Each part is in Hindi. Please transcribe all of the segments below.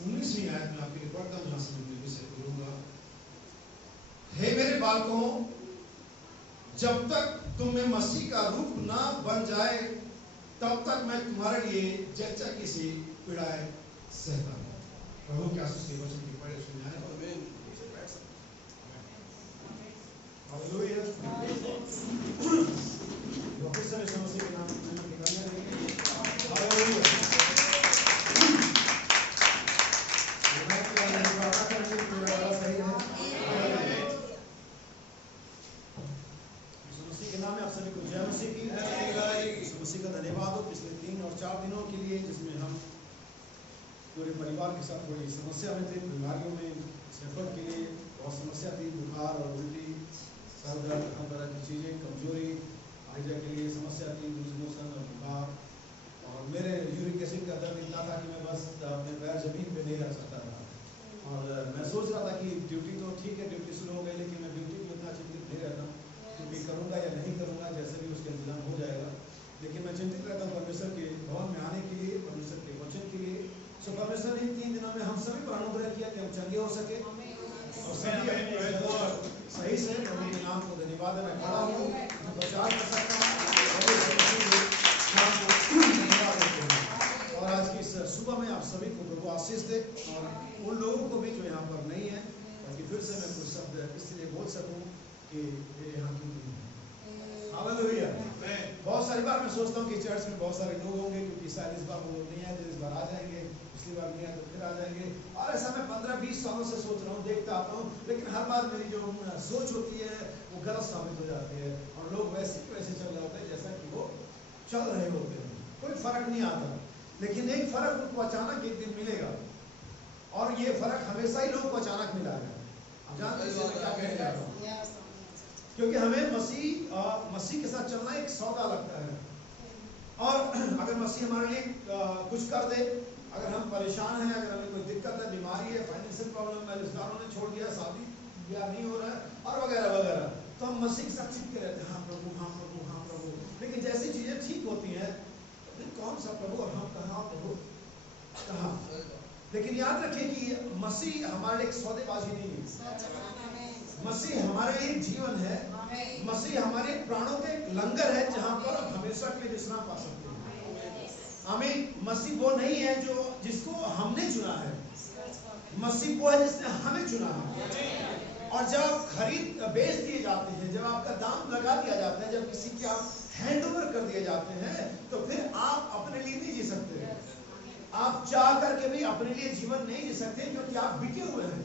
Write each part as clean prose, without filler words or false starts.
19वीं आयत में आपके लिए पढ़ता हूं, जहां से मैं तेजी से पढ़ूंगा। हे मेरे बालकों, जब तक तुम में मसीह का रूप ना बन जाए तब तक मैं तुम्हारे लिए जच्चा सी पीड़ाएं सहता हूं। प्रभु के आशीष से वचन की पढ़े सुनाए और मैं बैठ सकता हूं। हालेलुया। वापस से मसीह के नाम में निकालने देंगे। हालेलुया। मसीह का धन्यवाद हो पिछले 3 और 4 दिनों के लिए, जिसमें हम पूरे परिवार के साथ थोड़ी समस्या में थे, बीमारियों में सफर के लिए बहुत समस्या थी, बुखार और उल्टी, सर दर्द, हर तरह की चीज़ें, कमजोरी, हाइजा के लिए समस्या थी, लूज मोशन और बुखार, और मेरे यूरिक एसिड का दर्द इतना था कि मैं बस अपने पैर जमीन पे नहीं रख सकता था। और मैं सोच रहा था कि ड्यूटी तो ठीक है, ड्यूटी शुरू हो गई, लेकिन मैं ड्यूटी में उतना चिंतित नहीं रहता, ड्यूटी करूँगा या नहीं करूँगा, जैसे भी उसका इंतजाम हो जाएगा। लेकिन मैं चिंतित रहता हूँ परमेश्वर के भवन में आने के लिए, परमेश्वर के वचन के लिए। सो परमेश्वर ने 3 दिनों में हम सभी पर अनुग्रह किया कि हम चंगे हो सके और सभी सही से प्रभु के नाम को धन्यवाद है। मैं खड़ा हूँ, मैं प्रचार कर सकता हूँ और आज की इस सुबह में आप सभी को प्रभु आशीष दे, और उन लोगों को भी जो यहाँ पर नहीं है, ताकि फिर से मैं कुछ शब्द इसलिए बोल सकूँ कि ये यहाँ क्यों नहीं है। हालेलुया। बहुत सारी बार मैं सोचता हूँ कि चर्च में बहुत सारे लोग होंगे, क्योंकि शायद इस बार वो लोग नहीं आए थे, इस बार आ जाएंगे, पिछली बार नहीं आए तो फिर आ जाएंगे, और ऐसा मैं 15-20 सालों से सोच रहा हूँ, देखता आता हूँ, लेकिन हर बार मेरी जो सोच होती है वो गलत साबित हो जाती है, और लोग वैसे चल रहे होते हैं जैसा कि वो चल रहे होते हैं, कोई फर्क नहीं आता। लेकिन एक फर्क उनको अचानक एक दिन मिलेगा, और ये फर्क हमेशा ही लोगों को अचानक मिला है। जानते हैं क्या कहने जा रहा हूँ, क्योंकि हमें मसीह के साथ चलना एक सौदा लगता है, और अगर मसीह हमारे लिए कुछ कर दे, अगर हम परेशान हैं, अगर हमें कोई दिक्कत है, बीमारी है, फाइनेंशियल प्रॉब्लम है, रिश्तेदारों ने छोड़ दिया, शादी ब्याह नहीं हो रहा है, और वगैरह वगैरह, तो हम मसीह के साथ चिपके रहते हैं, हाँ प्रभु, हाँ प्रभु, हाँ प्रभु। लेकिन जैसी चीजें ठीक होती हैं, कौन सा प्रभु और हम कहाँ प्रभु कहाँ। लेकिन याद रखिए कि मसीह हमारे लिए सौदेबाजी नहीं है, मसीह हमारे लिए जीवन है, मसीह हमारे प्राणों के लंगर है, जहां पर हम हमेशा के लिए विश्राम पा सकते हैं। आमीन। मसीह वो नहीं है जो जिसको हमने चुना है, मसीह वो है जिसने हमें चुना है। और जब खरीद बेच दिए जाते हैं, जब आपका दाम लगा दिया जाता है, जब किसी के आप हैंड ओवर कर दिए जाते हैं, तो फिर आप अपने लिए नहीं जी सकते, आप चाह करके भी अपने लिए जीवन नहीं जी सकते, क्योंकि आप बिके हुए हैं।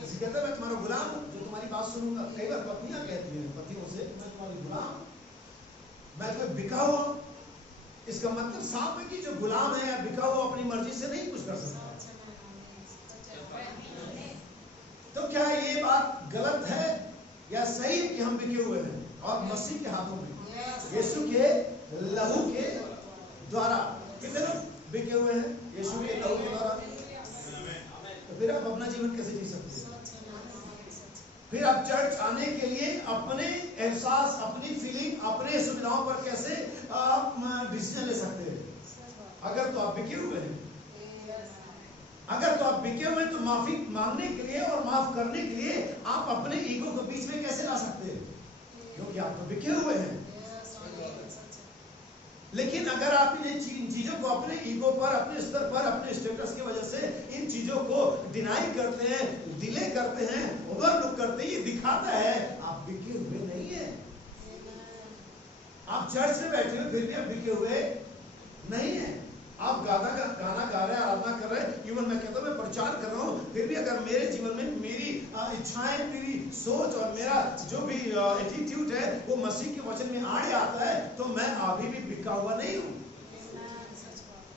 जैसे कहता है मैं तुम्हारा गुलाम हूं, जो तुम्हारी बात सुनूंगा। कई बार पत्नियां कहती हैं पतियों से, मैं तुम्हारी गुलाम, मैं तुम्हें बिका हुआ। इसका मतलब साफ है कि जो गुलाम है या बिका हुआ अपनी मर्जी से नहीं कुछ कर सकता। तो क्या ये बात गलत है या सही है कि हम बिके हुए हैं और मसीह के हाथों में, यीशु के लहू के द्वारा? कितने लोग बिके हुए हैं यीशु के लहू के द्वारा? तो फिर आप अपना जीवन कैसे जी सकते हैं? फिर आप चर्च आने के लिए अपने एहसास, अपनी फीलिंग, अपने सुविधाओं पर कैसे आप डिसीजन ले सकते हैं? अगर तो आप बिके हुए हैं, अगर तो आप बिके हुए हैं, तो माफी मांगने के लिए और माफ करने के लिए आप अपने ईगो को बीच में कैसे ला सकते हैं? क्योंकि आप तो बिके हुए हैं। लेकिन अगर आप इन चीजों को अपने ईगो पर, अपने स्तर पर, अपने स्टेटस की वजह से इन चीजों को डिनाई करते हैं, डिले करते हैं, ओवरलुक करते हैं, ये दिखाता है आप बिके हुए नहीं है। आप चर्च में बैठे हुए फिर भी आप बिके हुए नहीं है। आप गाना गा रहे हैं, आराधना कर रहे हैं, इवन मैं कहता हूँ मैं प्रचार कर रहा हूँ, फिर भी अगर मेरे जीवन में मेरी इच्छाएं, मेरी सोच और मेरा जो भी एटीट्यूड है वो मसीह के वचन में आड़े आता है, तो मैं अभी भी बिका हुआ नहीं हूँ।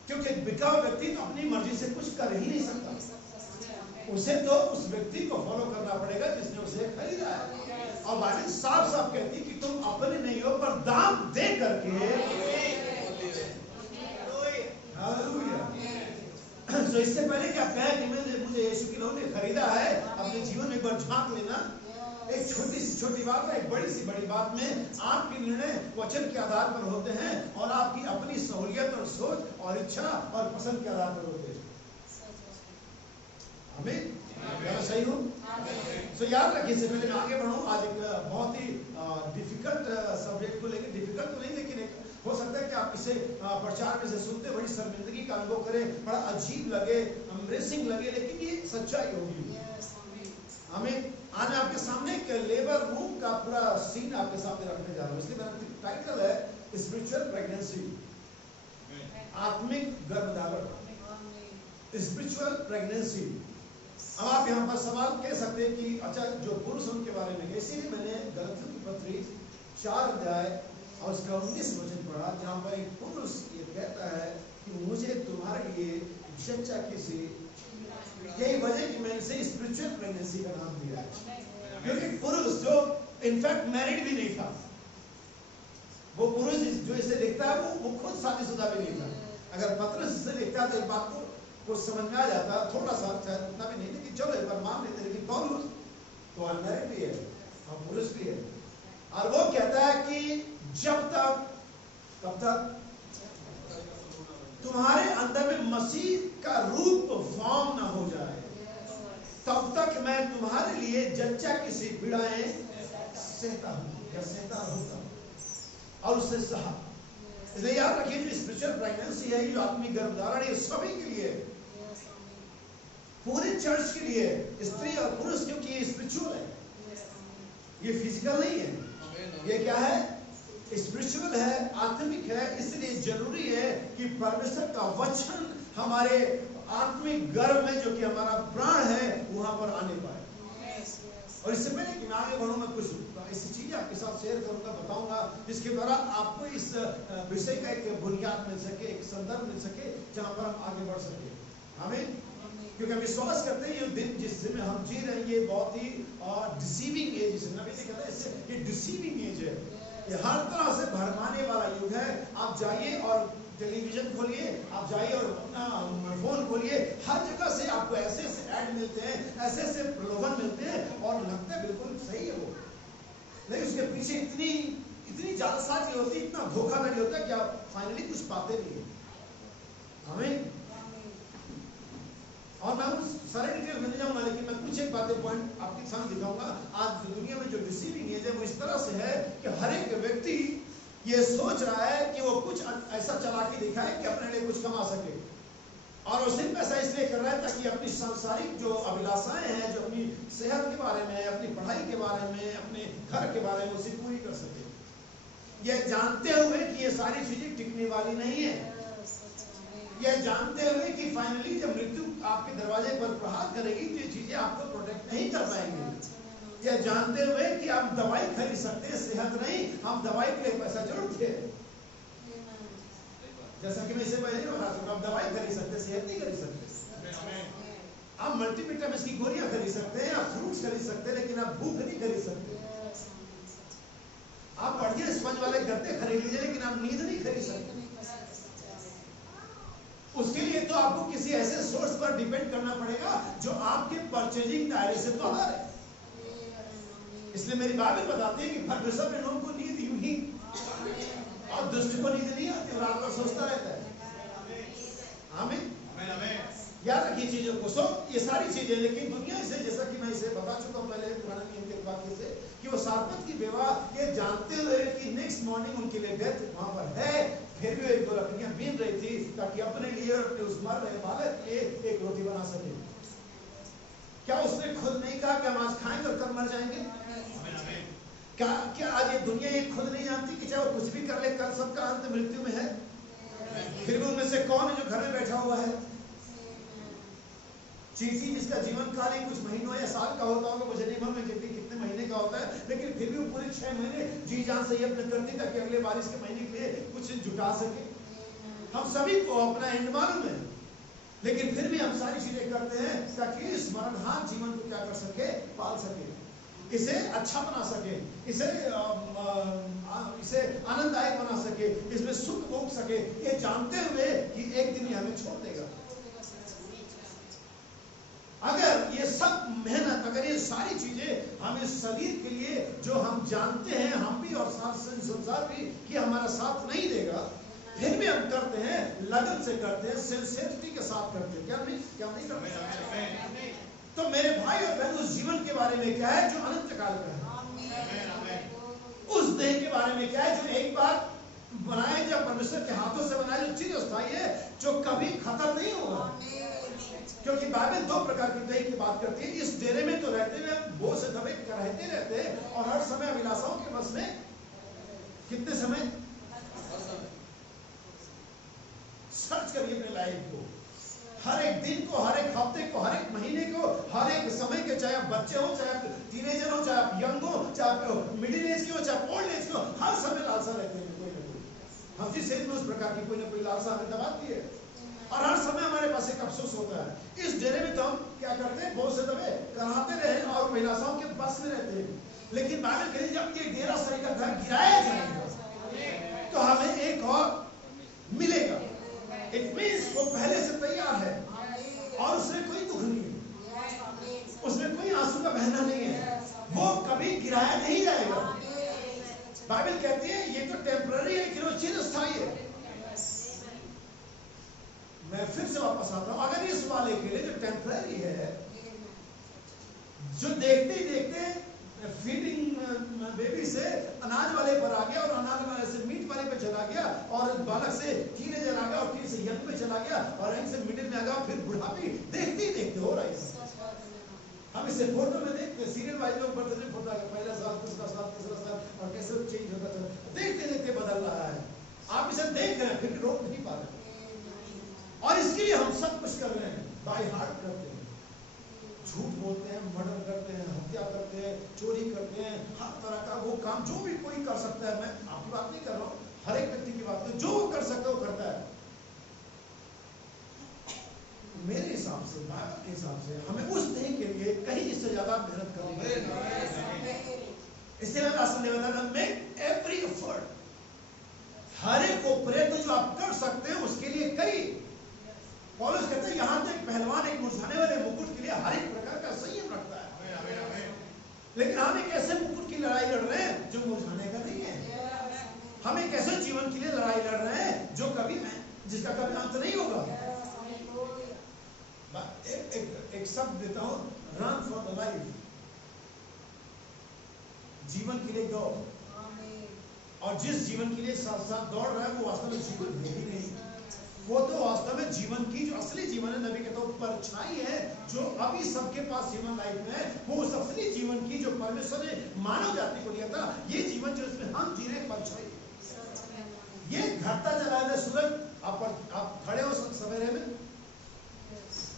क्योंकि बिका हुआ व्यक्ति तो अपनी मर्जी से कुछ कर ही नहीं सकता, उसे तो उस व्यक्ति को फॉलो करना पड़ेगा जिसने उसे खरीदा है। और बाइबल साफ साफ कहती है कि तुम अपने नहीं हो, पर दाम दे करके। तो इससे पहले कि आप कहें कि मुझे यीशु की लहू ने खरीदा है, अपने जीवन में एक बार झांक लेना। एक छोटी सी छोटी बात और एक बड़ी सी बड़ी बात में आपके निर्णय वचन के आधार पर होते हैं, और आपकी अपनी सहूलियत और सोच और इच्छा और पसंद के आधार पर होते हैं। आमीन। मैं सही हूँ? तो याद रखिए, इससे पहले मैं आगे बढ़ूँ, आज एक बहुत ही डिफिकल्ट सब्जेक्ट को लेकर, डिफिकल्ट तो नहीं लेकिन एक हो सकता है कि आप इसे प्रचार में से सुनते बड़ी शर्मिंदगी का अनुभव करें, बड़ा अजीब लगे, अम्ब्रेसिंग लगे, लेकिन ये सच्चाई होगी। हमें आज मैं आपके सामने एक लेबर रूम का पूरा सीन आपके सामने रखने जा रहा हूँ। इसलिए मेरा टाइटल है स्पिरिचुअल प्रेगनेंसी, आत्मिक गर्भधारण, स्पिरिचुअल प्रेगनेंसी। अब आप यहाँ पर सवाल कह सकते हैं कि अच्छा जो पुरुष उनके बारे में, इसीलिए मैंने गलतियों की पत्री 4 अध्याय और उसका 19 वचन पढ़ा, जहाँ पर एक पुरुष ये कहता है कि मुझे तुम्हारे लिए जच्चा किसी, यही वजह कि मैंने इसे स्पिरिचुअल प्रेगनेंसी का नाम दिया है, क्योंकि पुरुष जो इनफैक्ट मैरिड भी नहीं था, वो पुरुष जो इसे लिखता है वो खुद शादीशुदा भी नहीं था। अगर पत्रस इसे लिखता तो एक बात को समझ में आ जाता, थोड़ा सा शायद उतना भी नहीं, लेकिन चलो एक बार मान लेते, लेकिन पौलुस तो अनमैरिड भी है और पुरुष भी है, और वो कहता है कि जब तक, कब तक तुम्हारे अंदर में मसीह का रूप फॉर्म ना हो जाए, तब तक मैं तुम्हारे लिए जच्चा की सी पीड़ाएं सहता हूं या सहता होता हूं और उससे सहा। इसलिए याद रखिए, जो स्पिरिचुअल प्रेगनेंसी है, जो आत्मिक गर्भधारण है, सभी के लिए, पूरे चर्च के लिए, स्त्री और पुरुष, क्योंकि ये स्पिरिचुअल है, ये फिजिकल नहीं है। ये क्या है? स्पिरिचुअल है, आत्मिक है। इसलिए जरूरी है कि परमेश्वर का वचन हमारे आत्मिक गर्भ में, जो कि हमारा प्राण है, वहां पर आने पाए। और इससे पहले कि मैं आगे बढ़ूं, मैं कुछ ऐसी चीजें आपके साथ शेयर करूंगा, बताऊंगा, जिसके द्वारा आपको इस विषय का एक बुनियाद मिल सके, एक संदर्भ मिल सके, जहां पर हम आगे बढ़ सके। आमीन। क्योंकि हम विश्वास करते हैं ये दिन जिसमें हम जी रहे हैं, ये बहुत ही डिसीविंग एज, जिसे नबी ने कहता है, ये डिसीविंग एज है, ये हर तरह से भरमाने वाला युग है। आप जाइए और टेलीविजन खोलिए, आप जाइए और अपना फोन खोलिए, हर जगह से आपको ऐसे ऐसे ऐड मिलते हैं, ऐसे ऐसे प्रलोभन मिलते हैं, और लगता है बिल्कुल सही है वो, लेकिन उसके पीछे इतनी जालसाजी होती है, इतना धोखाधड़ी होता है कि आप फाइनली कुछ पाते नहीं है। हमें, और मैं उस सारे डिटेल में नहीं जाऊंगा, लेकिन मैं कुछ एक बातें पॉइंट आपके सामने दिखाऊंगा। आज दुनिया में जो डिसीविंग एज है, वो इस तरह से है कि हर एक व्यक्ति ये सोच रहा है कि वो कुछ ऐसा चला के दिखाए कि अपने लिए कुछ कमा सके, और वो सिर्फ ऐसा इसलिए कर रहा है ताकि अपनी सांसारिक जो अभिलाषाएं हैं, जो अपनी सेहत के बारे में, अपनी पढ़ाई के बारे में, अपने घर के बारे में, उसे पूरी कर सके, ये जानते हुए कि ये सारी चीजें टिकने वाली नहीं है, यह जानते हुए कि फाइनली जब मृत्यु आपके दरवाजे पर प्रहार करेगी तो ये चीजें आपको प्रोटेक्ट नहीं कर पाएंगे। यह जानते हुए कि आप दवाई खरीद सकते हैं, सेहत नहीं, हम दवाई के लिए पैसा जरूर थे, जैसा कि मैं इससे पहले बता चुका, आप दवाई खरीद सकते, सेहत नहीं खरीद सकते। आप मल्टीविटामिन की गोलियां खरीद सकते हैं, आप फ्रूट्स खरीद सकते हैं, लेकिन आप भूख नहीं खरीद सकते। आप बढ़िया स्पंज वाले गद्दे खरीद लीजिए, लेकिन आप नींद नहीं खरीद सकते। उसके लिए तो आपको किसी ऐसे सोर्स पर डिपेंड करना पड़ेगा जो आपके परचेजिंग दायरे से बाहर है। इसलिए मेरी बाइबल बताती है कि परमेश्वर ने लोगों को नींद यूं ही, और दुष्ट को नींद नहीं आती, और रात भर सोचता रहता है। आमीन। याद रखिए चीजों को, सो ये सारी चीजें, लेकिन दुनिया इसे, जैसा कि मैं इसे बता चुका हूं पहले पुराने नियम के वाक्य से, कि वो सारपत की विवाह ये जानते हुए कि नेक्स्ट मॉर्निंग उनके लिए डेथ वहां पर है, फिर भी एक दो लकड़ियां बीन रही थी ताकि अपने लिए और अपने उस मर रहे बालक के लिए एक रोटी बना सके। क्या उसने खुद नहीं कहा कि हम आज खाएंगे और कल मर जाएंगे? क्या आज ये दुनिया ये खुद नहीं जानती कि चाहे वो कुछ भी कर ले, कल सबका अंत मृत्यु में है? फिर भी उनमें से कौन है जो घर में बैठा हुआ है? चींटी जिसका जीवन काल ही कुछ महीनों या साल का होता होगा, मुझे नहीं मालूम कितने महीने का होता है, लेकिन फिर भी वो पूरे 6 महीने जी जान से यत्न करती ताकि अगले बारिश के महीने के लिए कुछ जुटा सके। हम सभी को अपना एंड मालूम है, लेकिन फिर भी हम सारी चीजें करते हैं ताकि इस मरणहार जीवन को क्या कर सके, पाल सके, इसे अच्छा बना सके, इसे आनंददायक बना सके, इसमें सुख भोग सके, ये जानते हुए कि एक दिन ये हमें छोड़ देगा। अगर ये सब मेहनत, अगर ये सारी चीजें हम इस शरीर के लिए जो हम जानते हैं, हम भी और संसार भी कि हमारा साथ नहीं देगा, फिर भी हम करते हैं, लगन से करते हैं, सिंसियरिटी के साथ करते हैं। क्या नहीं करते? तो मेरे भाई और बहन, उस जीवन के बारे में क्या है जो अनंत काल का है? उस देह के बारे में क्या है जो एक बार बनाए, जब परमेश्वर के हाथों से बनाए, जो चीज अस्थायी है, जो कभी खत्म नहीं होगा। क्योंकि बाइबल दो प्रकार की देह की बात करती है। इस डेरे में तो रहते हुए बोझ से दबे रहते रहते हैं और हर समय अभिलाषाओं के बस में। कितने समय? सर्च करिए अपने लाइफ को, हर एक दिन को, हर एक हफ्ते को, हर एक महीने को, हर एक समय के, चाहे आप बच्चे हो, चाहे आप टीनेजर हो, चाहे आप यंग हो, चाहे आप मिडिल एज के हो, चाहे ओल्ड एज के हो, हर समय लालसा रहते हैं कोई ना कोई। हम जिस एज में उस प्रकार की कोई ना कोई लालसा हमें दबाती है और हर समय हमारे पास एक अफसोस होता है। इस डेरे में तो हम क्या करते हैं, बहुत से दबे कराते रहे और अभिलाषाओं के बस में रहते हैं। लेकिन बाइबल कहती है जब ये डेरा सही का घर गिराया जाएगा तो हमें एक और मिलेगा। इट मीन्स वो पहले से तैयार है और उसमें कोई दुख नहीं है, उसमें कोई आंसू का बहना नहीं है, वो कभी गिराया नहीं जाएगा। बाइबल कहती है ये तो टेम्पररी है लेकिन वो चीज स्थायी है। मैं फिर से वापस आता हूं, अगर इस वाले के लिए जो टेम्पररी है, जो देखते ही देखते फीडिंग बेबी से अनाज वाले पर आ गया और अनाज वाले से मीट वाले पे चला गया और बालक से टीनेजर आ गया और टीन से यंग पे चला गया और यंग से मिडिल में आ गया, फिर बुढ़ापी देखते ही देखते हो रहा है। हम इसे फोटो में देखते, सीरियल वाइज में बढ़ते फोटो पहला साल, दूसरा साल, तीसरा साल और कैसे चेंज होता है, देखते देखते बदल रहा है। आप इसे देख रहे हैं फिर भी रोक नहीं पा रहे और इसके लिए हम सब कुछ कर रहे हैं, बाय हार्ट करते हैं, झूठ बोलते हैं, मर्डर करते हैं, हत्या करते हैं, चोरी करते हैं, हर तरह का वो काम जो भी कोई कर सकता है। मैं आपकी बात नहीं कर रहा हूँ, हर एक व्यक्ति की बात, जो वो कर सकता है वो करता है। मेरे हिसाब से, बाइबल के हिसाब से हमें उस देह के लिए कहीं इससे ज्यादा मेहनत करनी है। इसलिए मैं रास्ते में बताना, मेक एवरी एफर्ट, हर एक को प्रयत्न जो आप कर सकते हैं उसके लिए कई। पौलुस कहते हैं यहां तक पहलवान एक मुरझाने वाले मुकुट के लिए हर एक प्रकार का संयम रखता है, लेकिन हम एक ऐसे मुकुट की लड़ाई लड़ रहे हैं जो मुरझाने का नहीं है। हम एक ऐसे जीवन के लिए लड़ाई लड़ रहे हैं जो कभी, जिसका कभी अंत नहीं होगा। एक शब्द देता हूं, रन फॉर द लाइफ, जीवन के लिए दौड़। और जिस जीवन के लिए साथ साथ दौड़ रहा है वो वास्तव में जीवन है ही नहीं, वो तो वास्तव में जीवन की जो असली जीवन है, नबी कहता है परछाई है जो अभी सबके पास ह्यूमन लाइफ में है। वो उस असली जीवन की जो परमेश्वर ने मानव जाति को दिया था, ये जीवन जो इसमें हम जी रहे हैं, परछाई ये घटता चला है। सूरज आप खड़े हो सवेरे में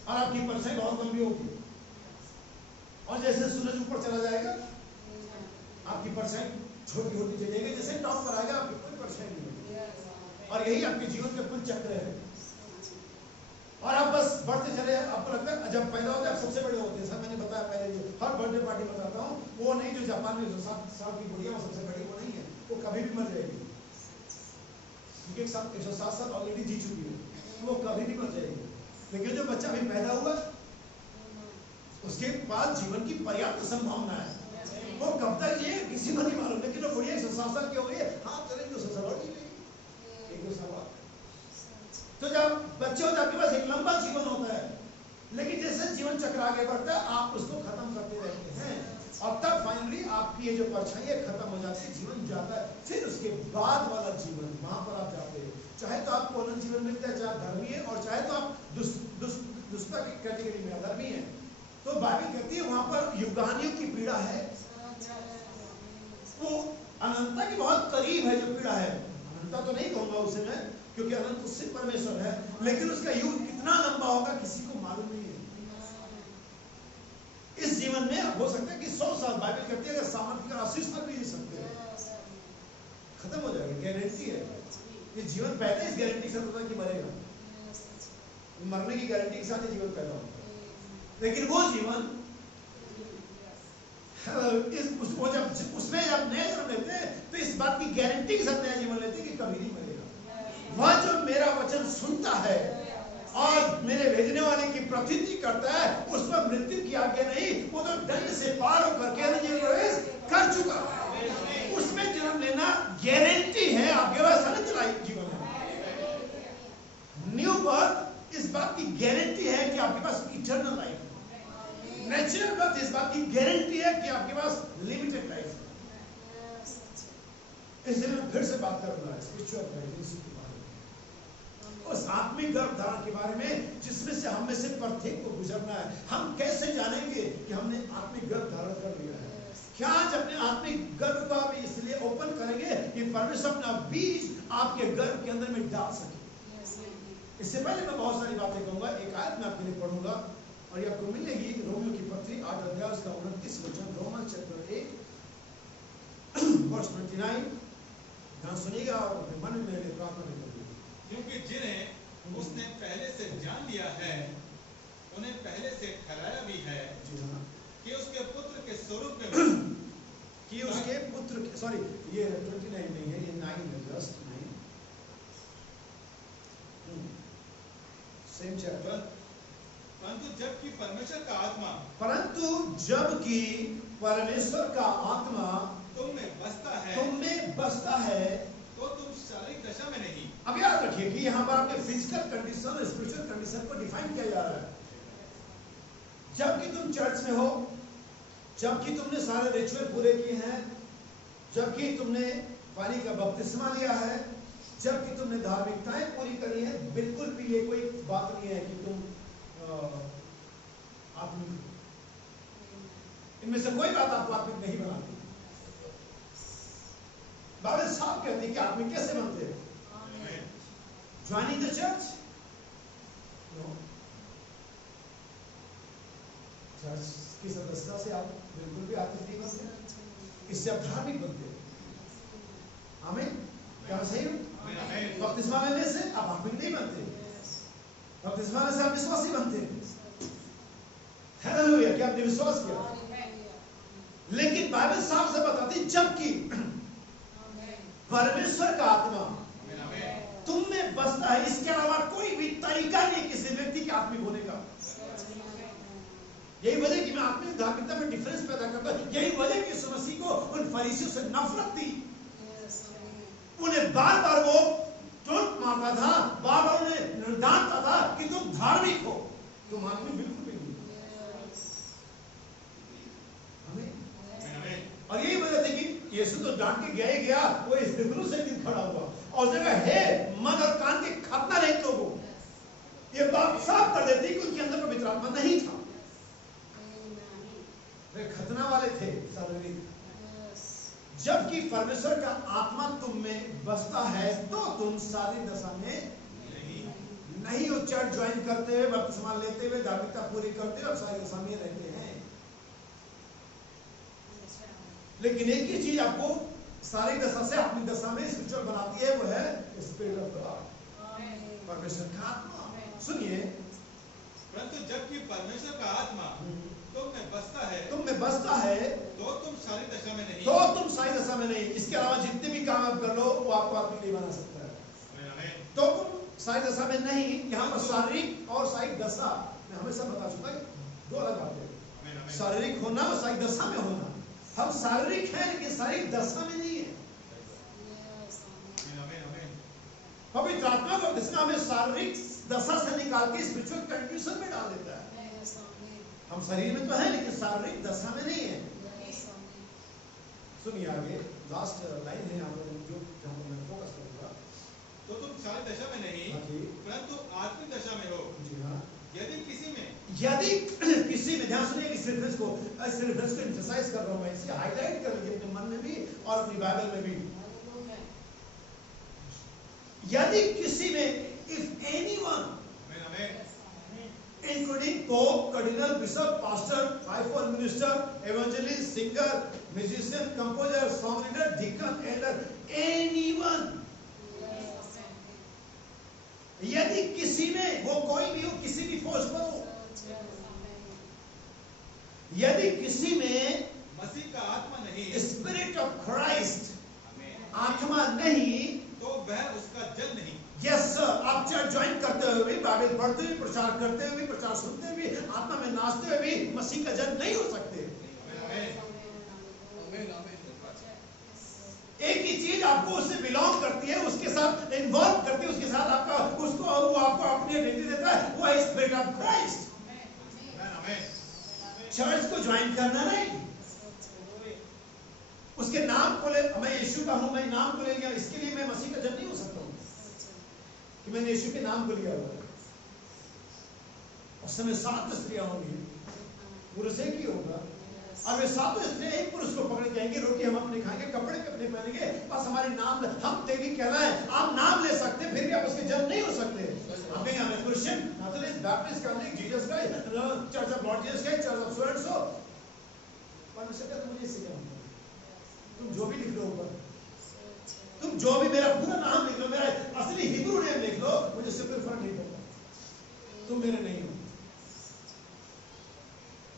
और आपकी परछाई बहुत लंबी होगी और जैसे सूरज ऊपर चला जाएगा आपकी परछाई छोटी होती चली जाएगी, जैसे टॉप पर आएगा आपकी कोई परछाई नहीं होगी। और यही आपके जीवन के कुल चक्र है और आप बस बढ़ते चले। आपको लगता है जब पैदा होते हैं आप सबसे बड़े होते हैं। सर मैंने बताया पहले, जो हर बर्थडे पार्टी बताता हूँ, वो नहीं जो जापान में 7 साल की बुढ़िया वो सबसे बड़ी, वो नहीं है, वो कभी भी मर जाएगी क्योंकि 107 साल ऑलरेडी जी चुकी है, वो कभी भी मर जाएगी। लेकिन जो बच्चा अभी पैदा हुआ उसके पास जीवन की पर्याप्त संभावना है, वो कब तक ये किसी को नहीं मालूम। लेकिन वो बुढ़िया 107 साल की हो गई है, हाँ चलेंगे 200 साल और जी लेंगे, एक 2 साल। तो जब बच्चे होते आपके पास एक लंबा जीवन होता है, लेकिन जैसे जीवन चक्र आगे बढ़ता है आप उसको खत्म करते रहते हैं और तब फाइनली आपकी ये जो परछाई है खत्म हो जाती है, जीवन जाता है। फिर उसके बाद वाला जीवन, वहां पर आप जाते हैं, चाहे तो आपको अनंत जीवन मिलता है, चाहे धर्मी है, और चाहे तो आप दुष्टता की कैटेगरी में अधर्मी है। तो बाइबल कहती है वहां पर युगानियों की पीड़ा है, वो अनंतता की बहुत करीब है जो पीड़ा है। अनंतता तो नहीं कहूंगा उसे मैं, क्योंकि अनंत उससे परमेश्वर है, लेकिन उसका युग कितना लंबा होगा किसी को मालूम नहीं है। इस जीवन में हो सकता है कि 100 साल, बाइबल कहती है अगर सामर्थ्य का 80 साल भी जी सकते हैं, खत्म हो जाएगा, गारंटी है। ये जीवन पहले इस गारंटी के साथ होता है कि मरेगा, मरने की गारंटी के साथ ये जीवन पैदा होता है। लेकिन वो जीवन उसको जब उसमें जब नया जन्म लेते हैं तो इस बात की गारंटी के साथ नया जीवन लेते हैं कि कभी नहीं मरेगा। वह जो मेरा वचन सुनता है और मेरे भेजने वाले की प्रतिनिधि करता है, उसमें मृत्यु की आज्ञा नहीं, वो तो दंड से पार होकर के प्रवेश कर चुका है। उसमें जन्म लेना गारंटी है, आपके पास अनंत जीवन है। बात की गारंटी है कि आपके पास इटर्नल लाइफ है। नेचुरल बर्थ इस बात की गारंटी है कि आपके पास लिमिटेड लाइफ है। इसलिए मैं फिर से बात करूंगा स्पिरिचुअल प्रेगनेंसी के बारे में, उस आत्मिक गर्भधारण के बारे में जिसमें से हम में से प्रत्येक को गुजरना है। हम कैसे जानेंगे कि हमने आत्मिक गर्भ धारण कर लिया है? क्या आज अपने आत्मिक गर्भ को आप इसलिए ओपन करेंगे कि परमेश्वर अपना बीज आपके गर्भ के अंदर में डाल सके। इससे पहले मैं बहुत सारी बातें कहूंगा। एक आयत मैं आपके लिए पढ़ूंगा और ये आपको मिलेगी रोमियो की पत्री 8 अध्याय उसका 29 वचन, रोमन चैप्टर 8 वर्स 29। ध्यान सुनिएगा और अपने मन में मेरे लिए प्रार्थना करिए। क्योंकि जिन्हें उसने पहले से जान लिया है उन्हें पहले से ठहराया भी है कि उसके पुत्र के स्वरूप में कि उसके पुत्र के, सॉरी ये 29 नहीं है, ये 9 है, जस्ट 9 सेम चैप्टर। परंतु जबकि परमेश्वर का आत्मा तुम में बसता है तो तुम शारीरिक दशा में नहीं। अब याद रखिए कि यहाँ पर आपने फिजिकल कंडीशन और स्पिरिचुअल कंडीशन को डिफाइन किया जा रहा है। जबकि तुम चर्च में हो, जबकि तुमने सारे रिचुअल पूरे किए हैं, जबकि तुमने पानी का बपतिस्मा लिया है, जबकि तुमने धार्मिकताएं पूरी करी है, बिल्कुल भी ये कोई बात नहीं है कि तुम आत्मिक, इनमें से कोई बात आपको आत्मिक नहीं बनाती। बाइबल साफ कहती है कि आत्मिक कैसे बनते हैं? ज्वाइनिंग द चर्च, चर्च की सदस्यता से आप बिल्कुल भी आत्मिक नहीं बनते, इससे आप धार्मिक बनते हैं। आमीन, क्या सही हो? बपतिस्मा लेने से आप आत्मिक नहीं बनते, बपतिस्मा लेने से आप विश्वासी बनते हैं। हालेलुया, क्या आपने विश्वास किया? लेकिन बाइबल साफ से बताती है जबकि परमेश्वर का आत्मा तुम में बसता है, इसके अलावा कोई भी तरीका नहीं किसी व्यक्ति के आत्मिक होने का। यही वजह कि मैं आत्मिक धार्मिकता में डिफरेंस पैदा करता हूं। यही वजह कि यीशु मसीह को उन फरीसियों से नफरत थी। उन्हें बार बार वो टोंट मारता था, बार बार उन्हें डांटता था कि तुम धार्मिक हो, तुम आत्मिक बिल्कुल भी नहीं। और यही वजह थी कि यीशु तो डांट के गया ही गया, वो स्तिफनुस से दिन खड़ा हुआ और जगह है मन और कान के खतना रहित लोगों, ये बात साफ कर देती कि उनके अंदर पवित्र आत्मा नहीं था। वे खतना वाले थे शारीरिक। जबकि परमेश्वर का आत्मा तुम में बसता है तो तुम शारीरिक दशा में नहीं हो। चर्च ज्वाइन करते हुए, बपतिस्मा लेते हुए, धार्मिकता पूरी करते हुए शारीरिक दशा में रहते हैं। लेकिन एक ही चीज आपको शारीरिक दशा से अपनी दशा में स्पिरिचुअल बनाती है, वो है स्पिरिट ऑफ गॉड, परमेश्वर का आत्मा। सुनिए, परंतु जबकि परमेश्वर का आत्मा तुम में बसता है तो तुम शारीरिक दशा में नहीं। इसके अलावा जितने भी काम आप कर लो वो आपको आत्मिक नहीं बना सकता है। तो तुम शारीरिक दशा में नहीं। यहाँ पर शारीरिक और शारीरिक दशा मैं हमेशा बता चुका है, दो अलग बातें, शारीरिक होना और शारीरिक दशा में होना। हम शारीरिक हैं लेकिन शारीरिक दशा में नहीं है। पवित्र आत्मा का दशा हमें शारीरिक दशा से निकाल के स्पिरिचुअल कंडीशन में डाल देता है। हम शरीर में तो है लेकिन शारीरिक दशा में नहीं है। सुनिए आगे लास्ट लाइन है यहाँ पर जो जहाँ पर मैं फोकस करूंगा। तो तुम शारीरिक दशा में नहीं परंतु आत्मिक दशा में हो। जी हाँ। यदि किसी में ध्यान सुनिए, इस रेफरेंस को एम्फसाइज कर रहा हूँ मैं, इसे हाईलाइट कर लीजिए अपने मन में भी और अपनी बाइबल में भी। यदि किसी में, if anyone including Pope, Cardinal, Bishop, Pastor, fivefold minister, evangelist, singer, musician, composer, song leader, deacon, elder, anyone, यदि किसी में, वो कोई भी हो, किसी भी पोस्ट पर हो, यदि किसी में मसीह का आत्मा नहीं, स्पिरिट ऑफ क्राइस्ट आत्मा नहीं, तो वह उसका जन नहीं। यस सर, आप चर्च ज्वाइन करते हुए भी, बाइबल पढ़ते हुए, प्रचार करते हुए भी, प्रचार सुनते हुए भी, आत्मा में नाचते हुए भी मसीह का जन नहीं हो सकते। एक ही चीज आपको उससे बिलोंग करती है, उसके साथ इन्वॉल्व करती है, उसके साथ आपका उस उसको और वो आपको अपनी आइडेंटिटी देता है, वो है स्पिरिट ऑफ क्राइस्ट। चर्च को ज्वाइन करना नहीं, उसके नाम को ले, मैं यीशु का हूं, मैं नाम को ले लिया, इसके लिए मैं मसीह का जन नहीं हो सकता हूं कि मैंने यीशु के नाम को लिया हुआ है। उस समय 7 स्त्रियां होंगी, पुरुष एक ही होगा, और वे 7 स्त्रियां एक पुरुष को पकड़ के आएंगे, रोटी हम अपने खाएंगे, कपड़े अपने पहनेंगे, बस हमारे नाम, हम तेरी कहना है, आप नाम ले सकते, फिर भी आप उसके जन नहीं हो सकते। हम कहेंगे हमें Christian, Methodist, Baptist, Catholic, Jesus Christ, church of Lord Jesus Christ, church of so and so. परमेश्वर कहता मुझे इससे क्या मतलब, तुम जो भी लिख लो ऊपर, तुम जो भी मेरा पूरा नाम लिख लो, मेरा असली हिब्रू नेम लिख लो, मुझे इससे कोई फर्क नहीं पड़ता, तुम मेरे नहीं हो।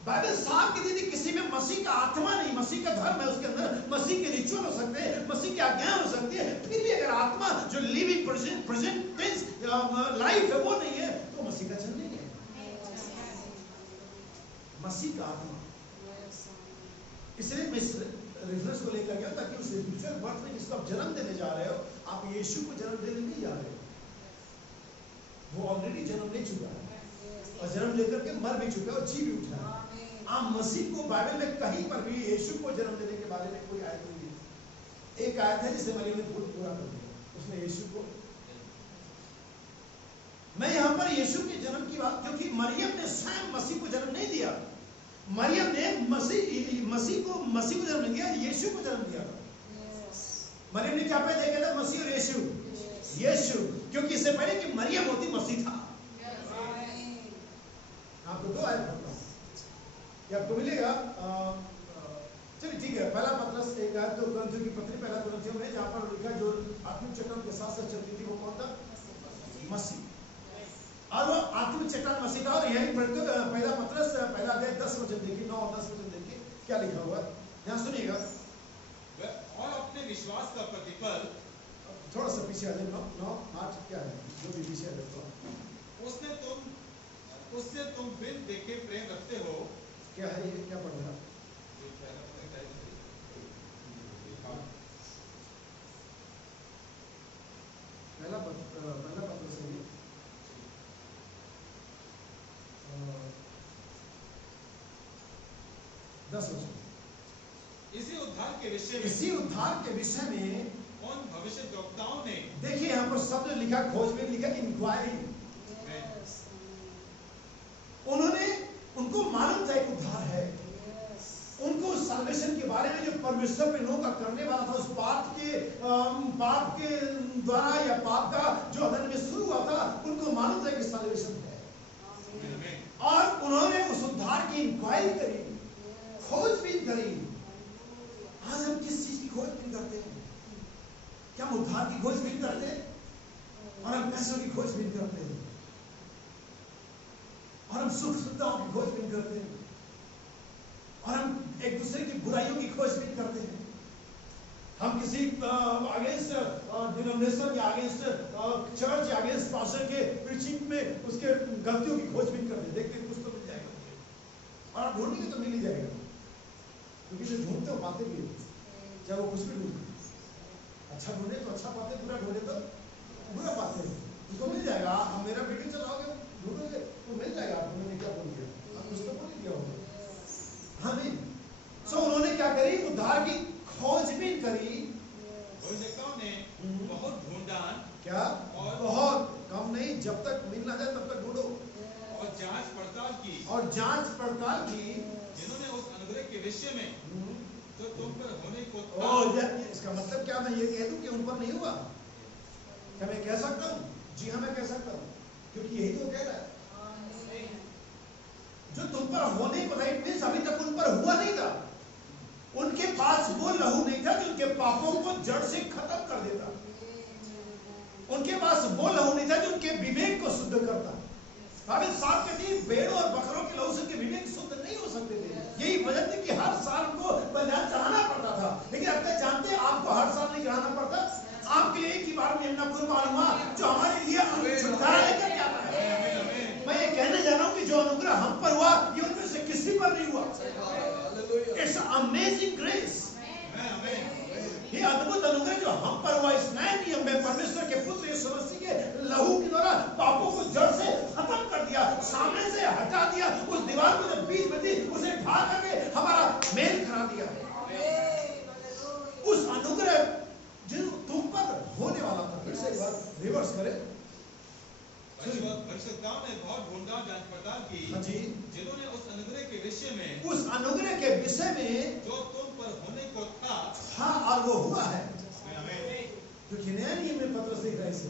बाइबल साफ कहती थी किसी में मसीह का आत्मा नहीं, मसीह का धर्म है, उसके अंदर मसीह के रिचुअल हो सकते हैं, मसीह की आज्ञाएं हो सकती है, फिर भी अगर आत्मा जो लिविंग प्रेजेंट टेंस लाइफ है वो नहीं है, तो मसीह का जन नहीं है। मसीह का आत्मा, इसलिए मैं इस रेफरेंस को लेकर गया ताकि उस स्पिरिचुअल बर्थ में जिसको आप जन्म देने जा रहे हो, आप यीशु को जन्म देने नहीं जा रहे हो, वो ऑलरेडी जन्म ले चुका है और जन्म लेकर के मर भी चुका है और जी भी उठा है। आप मसीह को बाइबल में कहीं पर भी यीशु को जन्म देने के बारे में कोई आयत नहीं है। एक आयत है जिसे मरियम ने पूरा कर दिया, उसने यीशु को, मैं यहां पर यीशु के जन्म की बात, क्योंकि मरियम ने स्वयं मसीह को जन्म नहीं दिया, मरियम ने मसीह को जन्म नहीं दिया, यीशु को जन्म दिया था। मरियम ने क्या पैदा किया था, मसीह और यीशु, क्योंकि इससे पहले कि मरियम होती मसीह था। आपको 2 आयत बताता हूं, ये आपको मिलेगा, चलिए ठीक है, पहला पत्रस एक आयत, तो ग्रंथियों की पत्री, पहला ग्रंथियों में जहां पर लिखा जो आत्मिक चट्टान के साथ साथ चलती थी वो कौन था, मसीह, और वो आत्मिक चट्टान मसीह था। और यही पहला पत्रस पहला अध्याय 10 वचन देखिए, 9 और 10 वचन देखिए क्या लिखा हुआ है, यहाँ सुनिएगा। और अपने विश्वास का प्रतिफल, थोड़ा सा पीछे आ जाए, 9, 8 क्या है, जो भी पीछे आ जाए, उससे तुम बिन देखे प्रेम रखते हो। क्या है ये, क्या पढ़ रहा है, पहला पत्र से 10 वचन। इसी उद्धार के विषय में उन भविष्यद्वक्ताओं ने, देखिए यहाँ पर शब्द लिखा, खोज में लिखा इंक्वायरी, उनको मालूम था एक उद्धार है, उनको साल्वेशन के बारे में जो परमेश्वर पे नोका करने वाला था, उस पाप के द्वारा या पाप का जो अदन में शुरू हुआ था, उनको मालूम था कि साल्वेशन है, और उन्होंने उस उद्धार की इंक्वायरी करी, खोजबीन करी। आज हम किस चीज की खोजबीन करते हैं? क्या हम उद्धार की खोजबीन करते हैं, और हम पैसों की खोजबीन करते हैं, और हम सुख सुविधाओं की खोजबीन करते हैं, और हम एक दूसरे की बुराइयों की खोजबीन करते हैं, हम किसी अगेंस्ट डिनोमिनेशन या अगेंस्ट चर्च या अगेंस्ट पास्टर के प्रीचिंग में उसके गलतियों की खोजबीन करते हैं, देखते हैं कुछ तो मिल जाएगा, और आप ढूंढेंगे तो मिल ही जाएगा, क्योंकि जो ढूंढते हो पाते भी है, चाहे वो कुछ भी ढूंढे, अच्छा ढूंढे तो अच्छा पाते, बुरा ढूंढे तो बुरा पाते हैं, उसको मिल जाएगा। आप मेरा वीडियो चलाओगे, ढूंढोगे तो मिल जाएगा आपको, मैंने क्या बोल दिया, आप कुछ तो बोल ही दिया होगा। हाँ नहीं, सो उन्होंने क्या करी, उद्धार की खोजबीन करी, भविष्यद्वक्ताओं ने बहुत ढूंढा, क्या, और बहुत कम नहीं, जब तक मिल ना जाए तब तक ढूंढो, और जांच पड़ताल की, जिन्होंने उस अनुग्रह के विषय में जो तुम पर होने को था। इसका मतलब क्या मैं ये कह दूं कि उन पर नहीं हुआ? क्या मैं कह सकता हूँ? जी हाँ, मैं कह सकता हूँ, क्योंकि यही तो कह रहा है, जो तुम पर होने को था, इट मींस अभी तक उन पर हुआ नहीं था, उनके पास वो लहू नहीं था जो उनके पापों को जड़ से खत्म कर देता, उनके पास वो लहू नहीं था जो उनके विवेक को शुद्ध करता। बाइबल साफ कहती है, भेड़ों और बकरों के लहू से उनके विवेक शुद्ध नहीं हो सकते थे, यही वजह थी कि हर साल उनको बलिदान चढ़ाना पड़ता था। लेकिन अब तक जानते हैं, आपको हर साल नहीं चढ़ाना पड़ता, आपके लिए एक ही बार में अपना कुर्बान हुआ, जो हमारे लिए छुटकारा लेकर के आता है। मैं ये कहने जा रहा हूँ कि जो अनुग्रह हम पर हुआ, ये उनमें से किसी पर नहीं हुआ। इट्स अमेजिंग ग्रेस, ये अद्भुत अनुग्रह जो हम पर हुआ, इस नए नियम में परमेश्वर के पुत्र यीशु मसीह के लहू के द्वारा दीवार को जब बीच में थी उसे ढा करके हमारा मेल करा दिया है। उस अनुग्रह जो तुम पर होने वाला था, फिर से एक बार रिवर्स करें। परिशुद्धात्मा ने बहुत ढूंढा, जांच पड़ताल की, हाँ जी, जिन्होंने उस अनुग्रह के विषय में, उस अनुग्रह के विषय में जो तुम पर होने को था, हाँ, और वो हुआ है। क्योंकि नया नियम में पत्रस लिख रहा है इसे,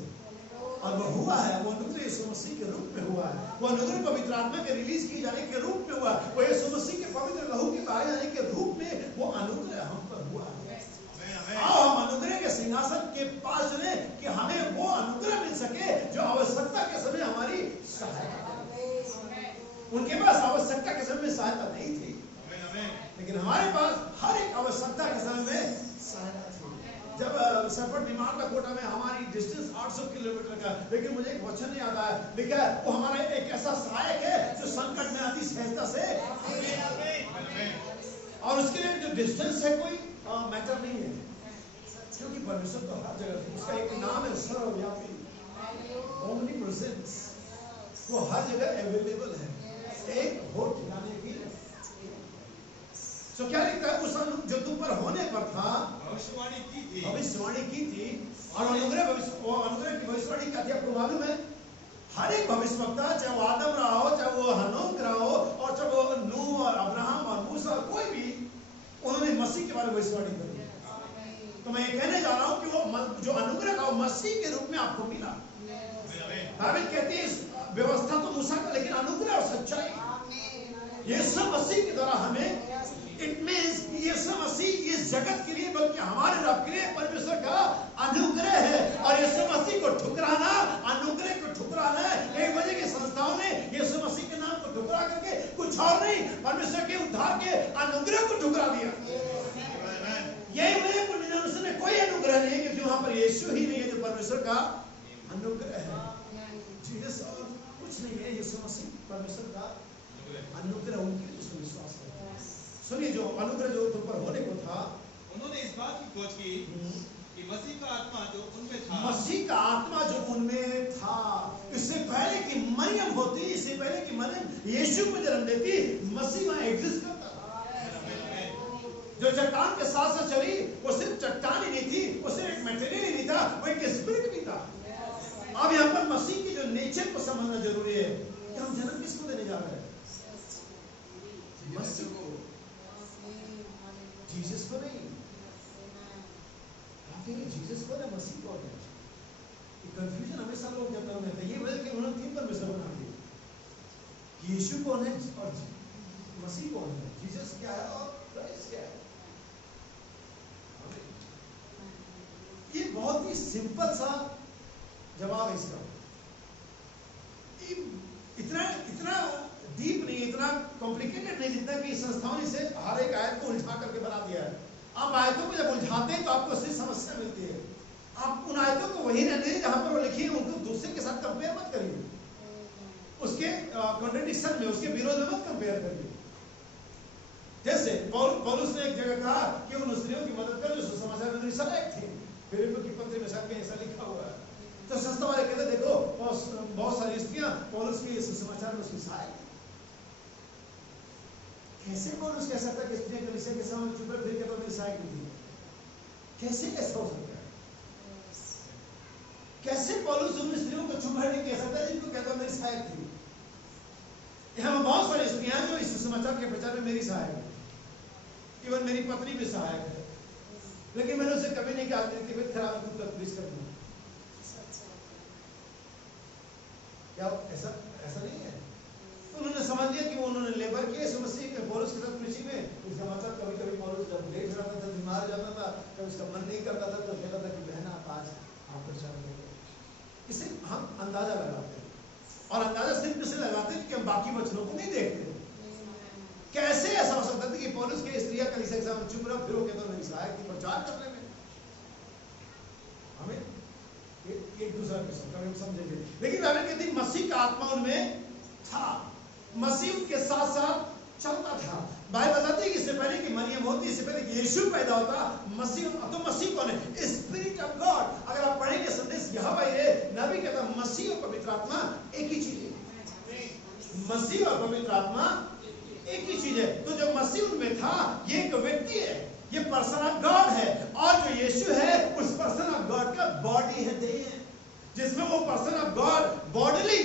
और वो हुआ है। वो अनुग्रह यीशु मसीह के रूप में हुआ है। वो अनुग्रह पवित्र आत्मा के रिलीज किए जाने के रूप में हुआ। वो यीशु मसीह के पवित्र लहू के बहाए जाने के रूप में वो अनुग्रह हम पर हुआ है। आओ हम अनुग्रह के सिंहासन के पास चले कि हमें वो अनुग्रह मिल सके जो आवश्यकता के समय हमारी सहायता करे। उनके पास आवश्यकता के समय में सहायता नहीं थी, लेकिन हमारे पास हर एक आवश्यकता के समय में सहायता थी। जब सफर विमान का कोटा में हमारी डिस्टेंस 800 किलोमीटर का, लेकिन मुझे एक वचन याद आया, लिखा है वो हमारा एक ऐसा सहायक है जो संकट में अति सहजता से, और उसके लिए जो डिस्टेंस है कोई मैटर नहीं है, क्योंकि परमेश्वर तो हर जगह, उसका एक नाम है सर्वव्यापी, ओमनीप्रेजेंस, वो हर जगह अवेलेबल है, एक हो ठिकाने की। तो क्या लिखता है, उस जो तुम पर होने पर था, भविष्यवाणी की थी, और अनुग्रह की भविष्यवाणी क्या थी आपको मालूम है? हर एक भविष्यवक्ता, चाहे वो आदम रहा हो, चाहे वो हनोक रहा हो, और चाहे वो नूह और अब्राहम और मूसा, कोई भी, उन्होंने मसीह के बारे में भविष्यवाणी करी। तो मैं ये कहने जा रहा हूं कि वो जो अनुग्रह का मसीह के रूप में आपको मिला। बाइबल कहती है व्यवस्था तो मूसा का, लेकिन अनुग्रह और सच्चाई यीशु मसीह के द्वारा हमें, इट मींस यीशु मसीह इस जगत के लिए, बल्कि हमारे रब के लिए परमेश्वर का अनुग्रह है। और यीशु मसीह को ठुकराना, अनुग्रह को ठुकराना है। एक वजह की संस्थाओं ने यीशु मसीह के नाम को ठुकरा करके कुछ और नहीं, परमेश्वर के उद्धार के अनुग्रह को ठुकरा दिया। यही वजह को में कोई अनुग्रह नहीं है, क्योंकि वहां पर यीशु ही नहीं है जो परमेश्वर का अनुग्रह है। जीसस और कुछ नहीं है, यीशु मसीह परमेश्वर का अनुग्रह, उनके लिए विश्वास है। सुनिए, जो अनुग्रह जो तुम पर होने को था, उन्होंने इस बात की खोज की कि मसीह का आत्मा जो उनमें था, मसीह का आत्मा जो उनमें था, इससे पहले कि मरियम होती, इससे पहले कि मरियम यीशु को जन्म देती, मसीह वहां एग्जिस्ट करता। जो चट्टान के साथ साथ चली, वो सिर्फ चट्टान ही नहीं थी, वो सिर्फ एक मटेरियल ही नहीं था, वो एक स्पिरिट भी था। अब यहाँ पर मसीह की जो नेचर को समझना जरूरी है कि हम जन्म किसको देने जा रहे हैं? मसीह को, जीसस को नहीं। जीसस को ना, मसीह को है। कंफ्यूजन हमेशा लोग जब में है, ये वजह कि उन्होंने 3 परमेश्वर बना दिए। यीशु कौन है और मसीह कौन है, जीसस क्या है और क्राइस्ट क्या है। ये बहुत ही सिंपल सा जवाब है इसका। इतना डीप नहीं, इतना कॉम्प्लिकेटेड नहीं, जितना कि संस्थाओं ने इसे हर एक आयत को उलझा करके बना दिया है। आप आयतों को जब उलझाते हैं तो आपको सिर्फ समस्या मिलती है। आप उन आयतों को वही रहने दीजिए जहां पर वो लिखी है, उनको दूसरे के साथ कंपेयर मत करिए, उसके कॉन्ट्रडिक्शन में, उसके विरोध में मत कंपेयर करिए। जैसे पौलुस ने एक जगह कहा कि उन स्त्रियों की मदद कर जो सुसमाचार में सहायक थे, फिलिप्पियों की पत्री में शायद ऐसा लिखा हुआ है। तो संस्था वाले कहते देखो बहुत सारी स्त्रियां पौलुस के सुसमाचार में उसकी सहायक थी। कैसे पौलुस कह सकता कि स्त्रियां कलीसिया के सामने चुप फिर के तो मेरी सहायक नहीं थी? कैसे ऐसा हो सकता है? कैसे पौलुस उन स्त्रियों को चुप नहीं कह सकता जिनको कहता मेरी सहायक थी? यहाँ बहुत सारी स्त्रियां जो इस समाचार के प्रचार में मेरी सहायक है, इवन मेरी पत्नी भी सहायक है, लेकिन मैंने उसे कभी नहीं कहा कि मैं खराब खुद का प्लीज कर दूं। क्या ऐसा नहीं है? तो उन्होंने समझ लिया कि वो उन्होंने लेबर किया इस मसीह के पौलुस के साथ प्रीचिंग में। इसका मतलब कभी पौलुस जब लेट जाता था, बीमार जाता था, जब उसका मन नहीं करता था, तो कहता था कि बहन आप आज आप प्रचार करो। इसे हम अंदाजा लगाते हैं, और अंदाजा सिर्फ इसलिए लगाते हैं कि हम बाकी वचनों को नहीं देखते। कैसे ऐसा हो सकता था कि पौलुस के स्त्रियां कलीसिया के सामने चुप रहा, फिर वो कहता मेरी सहायक थी प्रचार करने में? हमें एक दूसरा प्रश्न कभी हम समझेंगे। लेकिन बाइबल कहती है मसीह का आत्मा उनमें था, मसीह के साथ साथ चलता था। बाइबल बताती है कि इससे पहले कि मरियम होती, इससे पहले कि यीशु पैदा होता, मसीह, तो मसीह कौन है? Spirit of God. अगर आप पढ़ेंगे संदेश यहोवा है, नबी कहता मसीह और पवित्र आत्मा एक ही चीज है। मसीह और पवित्र आत्मा एक ही चीज है। तो जो मसीह उनमें था ये एक व्यक्ति है, ये पर्सन ऑफ गॉड है, और जो यीशु है उस पर्सन ऑफ गॉड का बॉडी है, देह है, जिसमें वो पर्सन ऑफ गॉड बॉडीली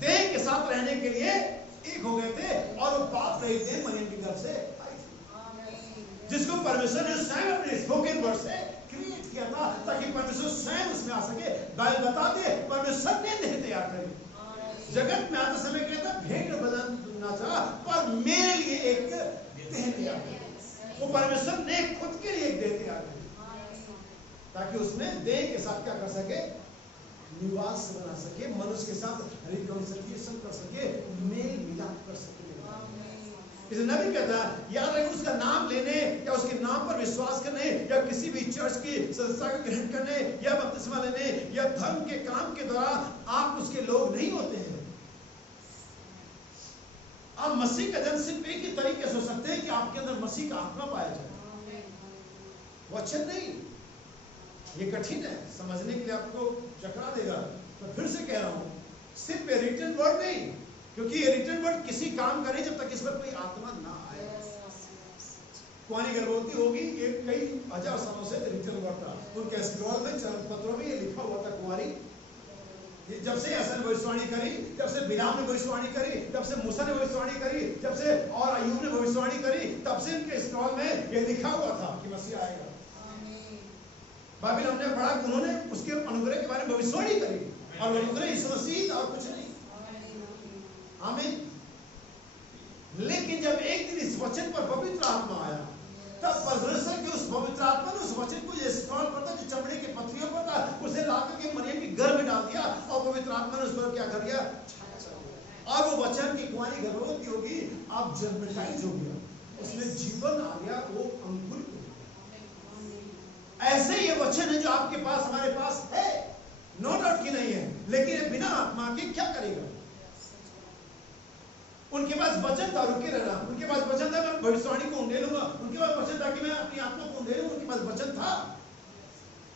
देह के साथ रहने के लिए एक हो गए थे, और वो पाप रहित थे, मरियम के घर से आई थी, जिसको परमेश्वर ने स्वयं अपने स्पोकन वर्ड से क्रिएट किया था, ताकि परमेश्वर स्वयं उसमें आ सके। बाइबल बताती है परमेश्वर ने देह तैयार करी, जगत में आते समय कहता भेंट बदलना चाहा, पर मेरे लिए एक देह तैयार करी। वो परमेश्वर ने खुद के लिए एक देह तैयार करी, ताकि उसमें देह के साथ क्या कर सके, निवास बना सके, मनुष्य के साथ रिकंसिलिएशन कर सके, मेल मिलाप कर सके। इस नबी कहता है याद रखें, उसका नाम लेने या उसके नाम पर विश्वास करने या किसी भी चर्च की संस्था का ग्रहण करने या बपतिस्मा लेने या धर्म के काम के द्वारा आप उसके लोग नहीं होते हैं। आप मसीह का जन्म सिर्फ एक ही तरीके से हो सकते हैं कि आपके अंदर मसीह का आत्मा पाया जाए, वचन नहीं। ये कठिन है समझने के लिए, आपको चकरा देगा, तो फिर से कह रहा हूं, सिर्फ रिटन वर्ड नहीं, क्योंकि ये रिटन वर्ड किसी काम का नहीं जब तक इस पर कोई आत्मा ना आए। कुंवारी गर्भवती होगी, ये कई हजार सालों से रिटन वर्ड था, उनके स्क्रॉल में चरण पत्रों में ये लिखा हुआ था कुंवारी। जब से ऐसा भविष्यवाणी करी, जब से बिलाम ने भविष्यवाणी करी, जब से मूसा ने भविष्यवाणी करी, जब से और अय्यूब ने भविष्यवाणी करी, तब से इनके स्क्रॉल में ये लिखा हुआ था कि मसीह आएगा। बाइबल हमने पढ़ा, उन्होंने उसके अनुग्रह के बारे में भविष्यवाणी करी, और वो अनुग्रह यीशु मसीह और कुछ नहीं। आमीन। लेकिन जब एक दिन इस वचन पर पवित्र आत्मा आया, तब परमेश्वर की उस पवित्र आत्मा ने उस वचन को ये स्क्रॉल पर था जो चमड़े के पत्रियों पर था, उसे लाकर के मरियम के घर में डाल दिया, और पवित्र आत्मा ने उस पर क्या कर दिया, और वो वचन की कुंवारी गर्भवती होगी, अब जन्मटाइज हो गया, उसमें जीवन आ गया, वो अंकुरित हो गया। ऐसे ये वचन है जो आपके पास हमारे पास है, नो डाउट की नहीं है, लेकिन बिना आत्मा के क्या करेगा। उनके पास वचन था रुके रहना, उनके पास वचन था मैं भविष्यवाणी को उंडेल लूंगा, उनके पास वचन था कि मैं अपनी आत्मा को उंडेल लूंगा, उनके पास वचन था।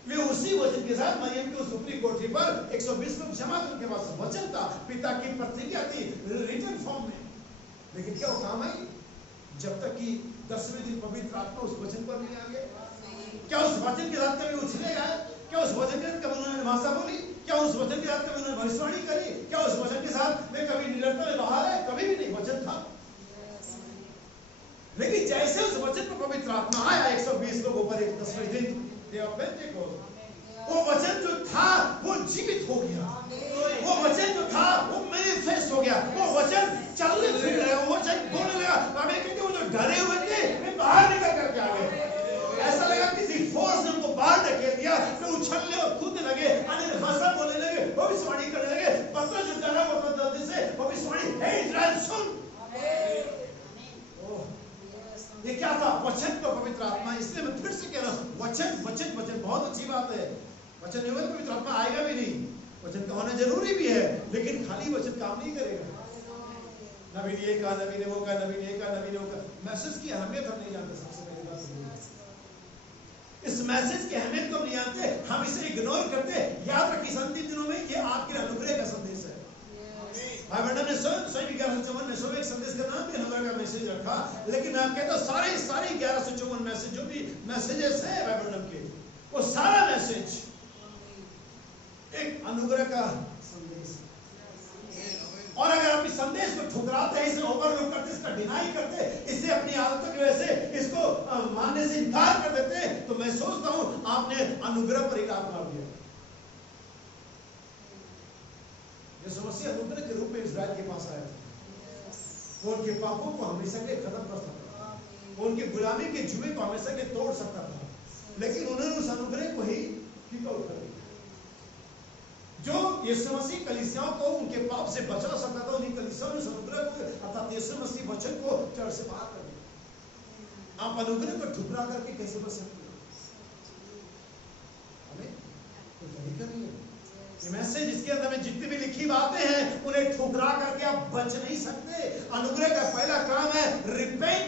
वे उसी वचन के साथ मरियम की उस ऊपरी कोठरी पर 120 लोग जमा, उनके पास वचन था, पिता की प्रतिज्ञा थी रिटन फॉर्म में। लेकिन क्या वो काम आई जब तक कि 10वें दिन पवित्र आत्मा उस वचन पर नहीं आ गया? क्या उस वचन के साथ कभी उछले गए? क्या उस वचन के साथ कभी उन्होंने भाषा बोली? क्या उस वचन के साथ कभी उन्होंने भविष्यवाणी करी? क्या उस वचन के साथ में कभी निरंतर में बाहर है? कभी भी नहीं, वचन था। लेकिन जैसे उस वचन पर पवित्र आत्मा आया 120 लोगों पर एक 10वें दिन, वो वचन जो था वो जीवित हो गया, वो वचन जो था वो मैनिफेस्ट हो गया, वो वचन चलने फिर रहा, वो वचन बोलने लगा। क्योंकि वो जो डरे हुए थे वे बाहर निकल करके आ गए। ऐसा लगा किसी फोर्स ने उनको बाहर ढकेल दिया, वे उछलने और कूदने लगे, अन्य भाषा बोलने लगे, भविष्यवाणी करने लगे। पतरस जो डरा हुआ था जल्दी से भविष्यवाणी, हे इस्राएल सुन। ये क्या था? वचन को पवित्र आत्मा। इसलिए मैं फिर से कह रहा हूँ, वचन वचन वचन बहुत अच्छी बात है। वचन नहीं होगा तो पवित्र आत्मा आएगा भी नहीं। वचन का होना जरूरी भी है, लेकिन खाली वचन काम नहीं करेगा। नबी ने ये कहा, नबी ने वो कहा, नबी ने ये कहा, नबी ने वो कहा। मैसेज की अहमियत हम नहीं जानते। सबसे पहली बात इस मैसेज की अहमियत को हम नहीं जानते, हम इसे इग्नोर करते। याद रखिए अंतिम दिनों में ये आपके अनुग्रह का संदेश है। भाई बहनों ने स्वयं 1154 में स्वयं एक संदेश का नाम भी अनुग्रह का मैसेज रखा, लेकिन मैं कहता हूँ सारे 1154 मैसेज जो भी मैसेजेस है भाई बहनों के, वो सारा मैसेज एक अनुग्रह का संदेश। और अगर आप इस संदेश को ठुकराते हैं, इसे ओवरलुक करते, इसका डिनाई करते, इसे अपनी आदतों की वजह से इसको मानने से इनकार कर देते, तो मैं सोचता हूं आपने अनुग्रह पर इलाज मार दिया। यीशु मसीह अनुग्रह के रूप में इस्राएल के पास आया था। वो उनके पापों को हमेशा के खत्म कर सकता था, वो उनके गुलामी के जुए को हमेशा के तोड़ सकता था, लेकिन उन्होंने उस अनुग्रह को ही फीका कर दिया। जो यीशु मसीह कलीसियाओं को उनके पाप से बचा सकता था, उन्हीं कलीसियाओं ने उस अनुग्रह को अर्थात यीशु मसीह वचन को चर्च से बाहर कर दिया। आप अनुग्रह को ठुकरा करके कैसे बच सकते हो? हमें कोई तरीका नहीं है। ये मैसेज इसके अंदर में जितनी भी लिखी बातें हैं उन्हें ठुकरा करके आप बच नहीं सकते। अनुग्रह का पहला काम है रिपेंट।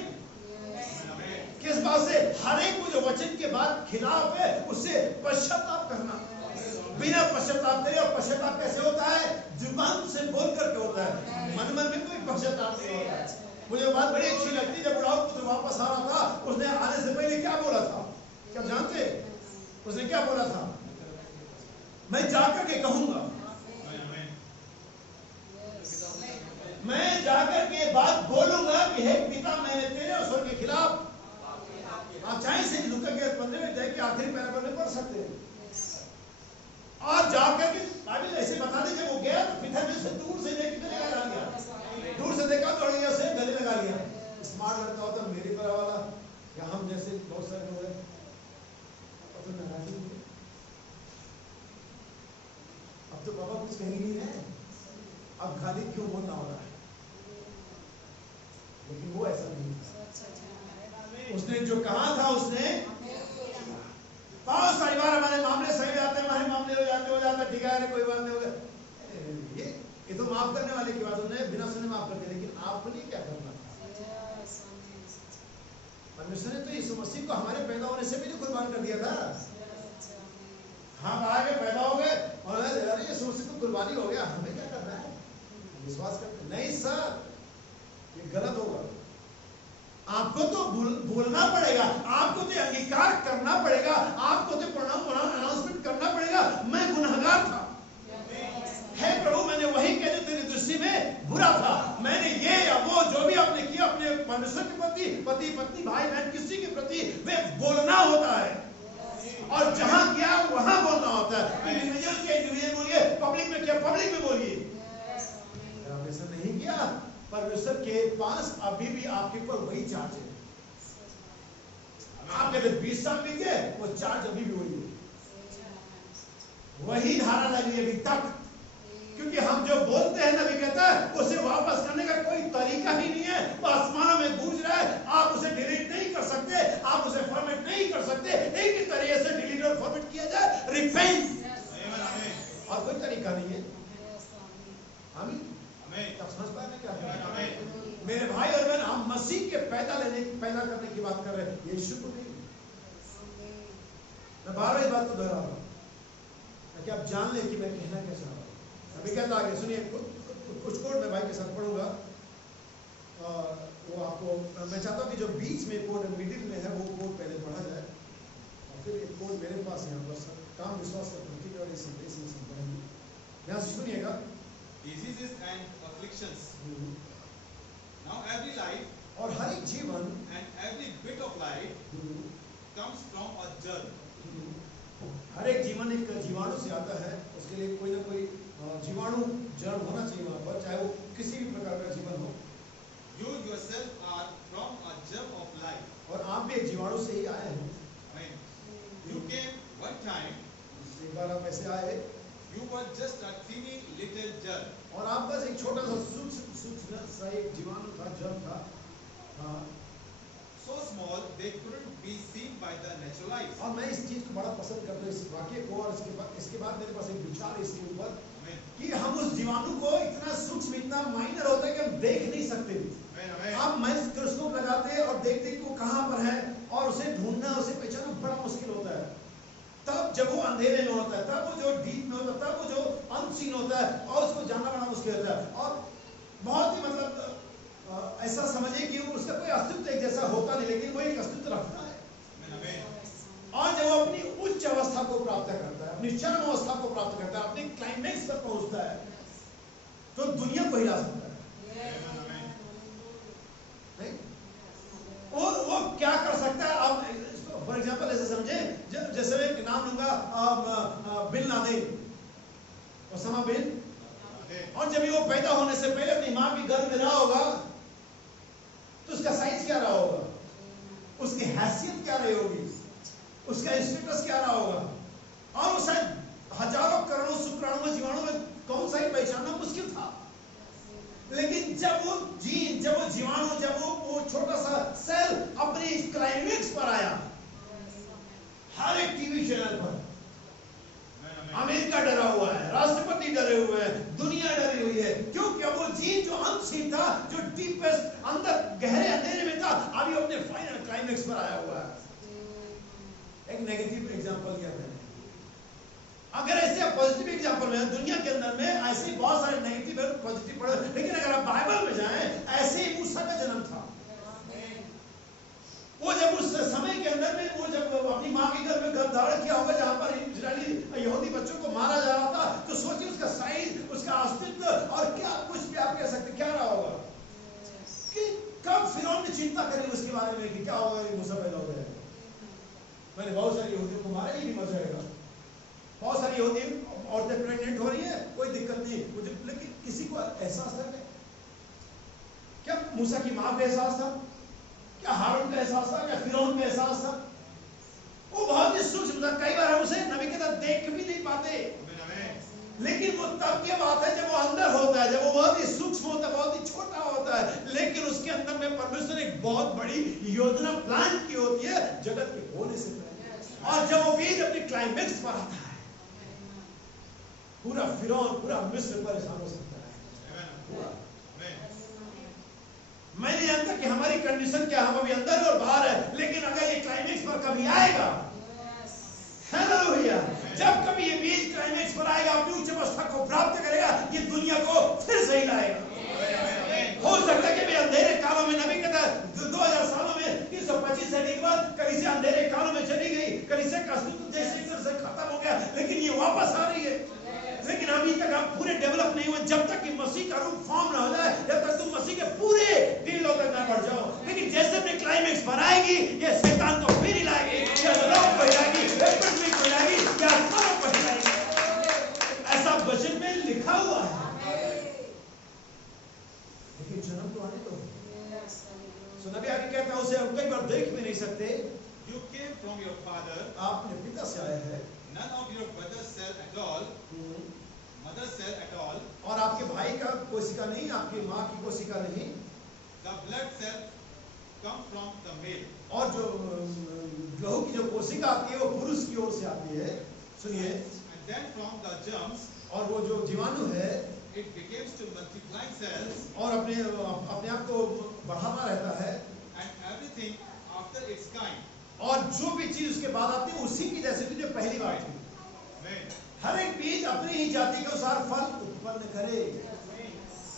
किस बात से? हर एक को जो वचन के बाद खिलाफ है उससे पश्चाताप करना। बिना पश्चाताप करे, और पश्चाताप कैसे होता है? जुबान से बोल करके होता है, मन मन में कोई पश्चाताप नहीं होता है। मुझे बात बड़ी अच्छी लगती, जब बुढ़ाऊ पुत्र वापस आ रहा था, उसने आने से पहले क्या बोला था? क्या जानते? उसने क्या बोला था? मैं जाकर के कहूंगा, मैं जाकर के बात बोलूंगा कि हे पिता, मैंने तेरे और स्वर्ग के खिलाफ, आप चाहे से लुका के 15वें अध्याय के आखिरी पैराग्राफ में पढ़ सकते हैं। और जाकर के बाइबल ऐसे बता दे, जब वो गया तो पिता ने उसे दूर से देख के गले लगा लिया, दूर से देखा तो गया, उसे गले लगा लिया। स्मार्ट लड़का होता मेरे पर वाला, या हम जैसे बहुत सारे लोग हैं, अब तो नाराज ही हुए, अब तो पापा कुछ कह ही नहीं रहे, अब खाली क्यों बोलना हो रहा है। लेकिन वो ऐसा नहीं था। उसने जो कहा था, उसने बहुत सारी बार हमारे मामले सही जाते हैं, हमारे मामले हो जाते ठीक है, कोई बात नहीं हो गया, ये तो माफ करने वाले की बात, उन्हें बिना सुने माफ कर दिया। लेकिन आपने क्या करना था? परमेश्वर ने तो यीशु मसीह को हमारे पैदा होने से भी नहीं कुर्बान कर दिया था। हम आगे पैदा हो गए और अरे यीशु मसीह को कुर्बानी हो गया, हमें क्या करना है? विश्वास करते नहीं सर, ये गलत होगा। आपको तो बोलना पड़ेगा, आपको तो अंगीकार करना पड़ेगा, आपको तो अनाउंसमेंट करना पड़ेगा, मैं गुनहगार था, हे प्रभु मैंने वही किया जो तेरी दृष्टि में बुरा था, मैंने ये या वो जो भी आपने किया अपने परमेश्वर के प्रति, पति पत्नी भाई बहन किसी के प्रति, वे बोलना होता है। और जहां किया वहां बोलना होता है। इंडिविजुअल के इंडिविजुअल बोलिए, पब्लिक में किया पब्लिक में बोलिए। ऐसा नहीं किया, परमेश्वर के पास अभी भी आपके ऊपर वही चार्ज है। आपके लिए 20 साल बीत गए, वो चार्ज अभी भी वही है, वही धारा लगी अभी तक। क्योंकि हम जो बोलते हैं, नबी कहता है, उसे वापस करने का कोई तरीका ही नहीं है। वो आसमानों में गूंज रहा है, आप उसे डिलीट नहीं कर सकते, आप उसे फॉर्मेट नहीं कर सकते। एक ही तरीके से डिलीट और फॉर्मेट किया जाए, रिपेंट, और कोई तरीका नहीं है। आमीन। तब समझ पाए मैं क्या कह रहा हूं? मेरे भाई और बहन, हम मसीह के पैदा करने की बात कर रहे हैं, यीशु को नहीं। मैं बार बार इस बात को दोहरा रहा हूं ताकि आप जान लें कि मैं कहना क्या चाह रहा हूं। अभी कहता आगे सुनिए, कुछ कोड मैं भाई के साथ पढ़ूंगा, वो आपको मैं चाहता हूं कि जो बीच में कोड मिडिल में है वो कोड पहले पढ़ा जाए, और फिर एक कोड मेरे पास है, बस काम विश्वास का प्रतीक और इसी पढ़ेंगे। यहाँ से सुनिएगा, diseases and afflictions. Now every life, और हर एक जीवन, and every bit of life comes from a germ. हर एक जीवन एक जीवाणु से आता है, उसके लिए कोई ना कोई जीवाणु जड़ होना चाहिए वहां पर, चाहे वो किसी भी प्रकार का जीवन हो। You yourself are from a germ of life. और आप भी एक जीवाणु से ही आए हैं। Amen. You came one time. एक बार आप ऐसे आए, You were just a teeny little germ. और आप बस एक छोटा सा सूक्ष्म सा एक जीवाणु था, जर्म था, So small they couldn't be seen by the natural eyes. और मैं इस चीज को बड़ा पसंद करता हूँ, इस वाक्य को, और इसके बाद मेरे पास एक विचार है इसके ऊपर कि हम उस जीवाणु को इतना सूक्ष्म, इतना माइनर होता है कि हम देख नहीं सकते। आप माइक्रोस्कोप लगाते हैं और देखते हैं कि वो कहाँ पर है, और उसे ढूंढना, उसे पहचानना बड़ा मुश्किल होता है। तब जब वो अंधेरे में होता है, तब वो जो डीप में होता है, तब वो जो अनसीन होता है, और उसको जानना बड़ा मुश्किल होता है। और बहुत ही मतलब ऐसा समझिए कि उसका कोई अस्तित्व एक जैसा होता नहीं, लेकिन वो एक अस्तित्व रखता है। और जब वो अपनी उच्च अवस्था को प्राप्त करता है, अपनी चरम अवस्था को प्राप्त करता है, अपने क्लाइमेक्स पर पहुंचता है, तो दुनिया को हिला सकता है। नहीं? और वो क्या कर सकता है? आप फॉर एग्जाम्पल ऐसे समझे, जैसे मैं नाम लूंगा बिन लादेन, ओसामा बिन, और जब वो पैदा होने से पहले अपनी माँ की गर्भ में रहा होगा, तो उसका साइज क्या रहा होगा, उसकी हैसियत क्या रही होगी, उसका स्टेटस क्या रहा होगा, और शायद हजारों करोड़ों शुक्राणु में, जीवाणु में कौन सा ही पहचानना मुश्किल था। लेकिन जब वो जीन, जब वो जीवाणु, जब वो छोटा सा सेल अपनी क्लाइमेक्स पर आया, हर एक टीवी चैनल पर अमेरिका डरा हुआ है, राष्ट्रपति डरे हुए हैं, दुनिया डरी हुई है, क्योंकि वो जीन जो अनसीन था, जो डीपेस्ट अंदर गहरे अंधेरे में था, अभी अपने फाइनल क्लाइमेक्स पर आया हुआ है। एक नेगेटिव एग्जांपल क्या है, अगर ऐसे पॉजिटिव एग्जांपल में दुनिया के अंदर में ऐसे बहुत सारे नेगेटिव और पॉजिटिव पढ़े, लेकिन अगर आप बाइबल में जाएं, ऐसे ही मूसा का जन्म वो जब उस समय के अंदर में वो जब अपनी माँ के घर में गर्भ धारण किया होगा जहाँ पर इजरायली यहूदी बच्चों को मारा जा रहा था, तो सोचिए उसका साइज, उसका अस्तित्व और क्या कुछ भी आप कह सकते क्या रहा होगा कि कब फिरौन ने चिंता करी उसके बारे में कि क्या होगा ये मूसा पैदा हो जाएगा, मैंने बहुत सारी यहूदियों को मारा, ये भी मर जाएगा। बहुत सारी यहूदी औरतें प्रेग्नेंट हो रही है, कोई दिक्कत नहीं, लेकिन किसी को एहसास था क्या? मूसा की माँ को एहसास था क्या? हारून का एहसास था क्या? फिरौन का एहसास था? वो बहुत ही सूक्ष्म था। कई बार हम उसे नबी के साथ देख भी नहीं पाते, लेकिन वो तब की बात है जब वो अंदर होता है, जब वो बहुत ही सूक्ष्म होता है, बहुत ही छोटा होता है, लेकिन उसके अंदर में परमेश्वर ने एक बहुत बड़ी योजना प्लान की होती है जगत के होने से पहले। और जब वो बीज अपने क्लाइमेक्स पर आता है, पूरा फिरौन, पूरा मिस्र परेशान हो सकता है। मैं नहीं जानता कि हमारी कंडीशन क्या, हम अभी अंदर और बाहर है, लेकिन अगर ये क्लाइमेक्स पर कभी आएगा, हालेलुया, जब कभी ये बीज क्लाइमेक्स पर आएगा, अपनी उच्च अवस्था को प्राप्त करेगा, ये दुनिया को फिर से हिलाएगा। हो सकता है कि मैं अंधेरे कालों में, नबी कहता है 2000 सालों में 325 सदी के बाद कलीसिया अंधेरे कालों में चली गई, कलीसिया का अस्तित्व जैसे एक तरह से खत्म हो गया, लेकिन ये वापस आ रही है। लेकिन अभी तक आप पूरे डेवलप नहीं हुए, जब तक कि मसीह का रूप फॉर्म ना हो जाए, जब तक तुम मसीह के पूरे दिलों तक ना बढ़ जाओ। लेकिन जैसे अपने क्लाइमेक्स पर आएगी, ये शैतान को फिर हिलाएगी, ये लोग को हिलाएगी, ये पृथ्वी को हिलाएगी, ये आसमानों को हिलाएगी। ऐसा वचन में लिखा हुआ है, लेकिन जन्म तो आने दो। सो नबी आगे कहता है उसे हम कई बार देख भी नहीं सकते। You came from your father. आप अपने पिता से आए हैं। None of your brothers cell at all. Mother cell at all. और आपके भाई का कोशिका नहीं, आपकी माँ की कोशिका नहीं। The blood cell come from the male. और जो लहू की जो कोशिका आती है वो पुरुष की ओर से आती है। सुनिए। And then from the germs. और वो जो जीवाणु है, it begins to multiply cells. और अपने आप को बढ़ाता रहता है। And everything after its kind. और जो भी चीज उसके बाद आती है उसी की जैसे थी जो पहली बार थी। हर एक बीज अपनी ही जाति के अनुसार फल उत्पन्न करे।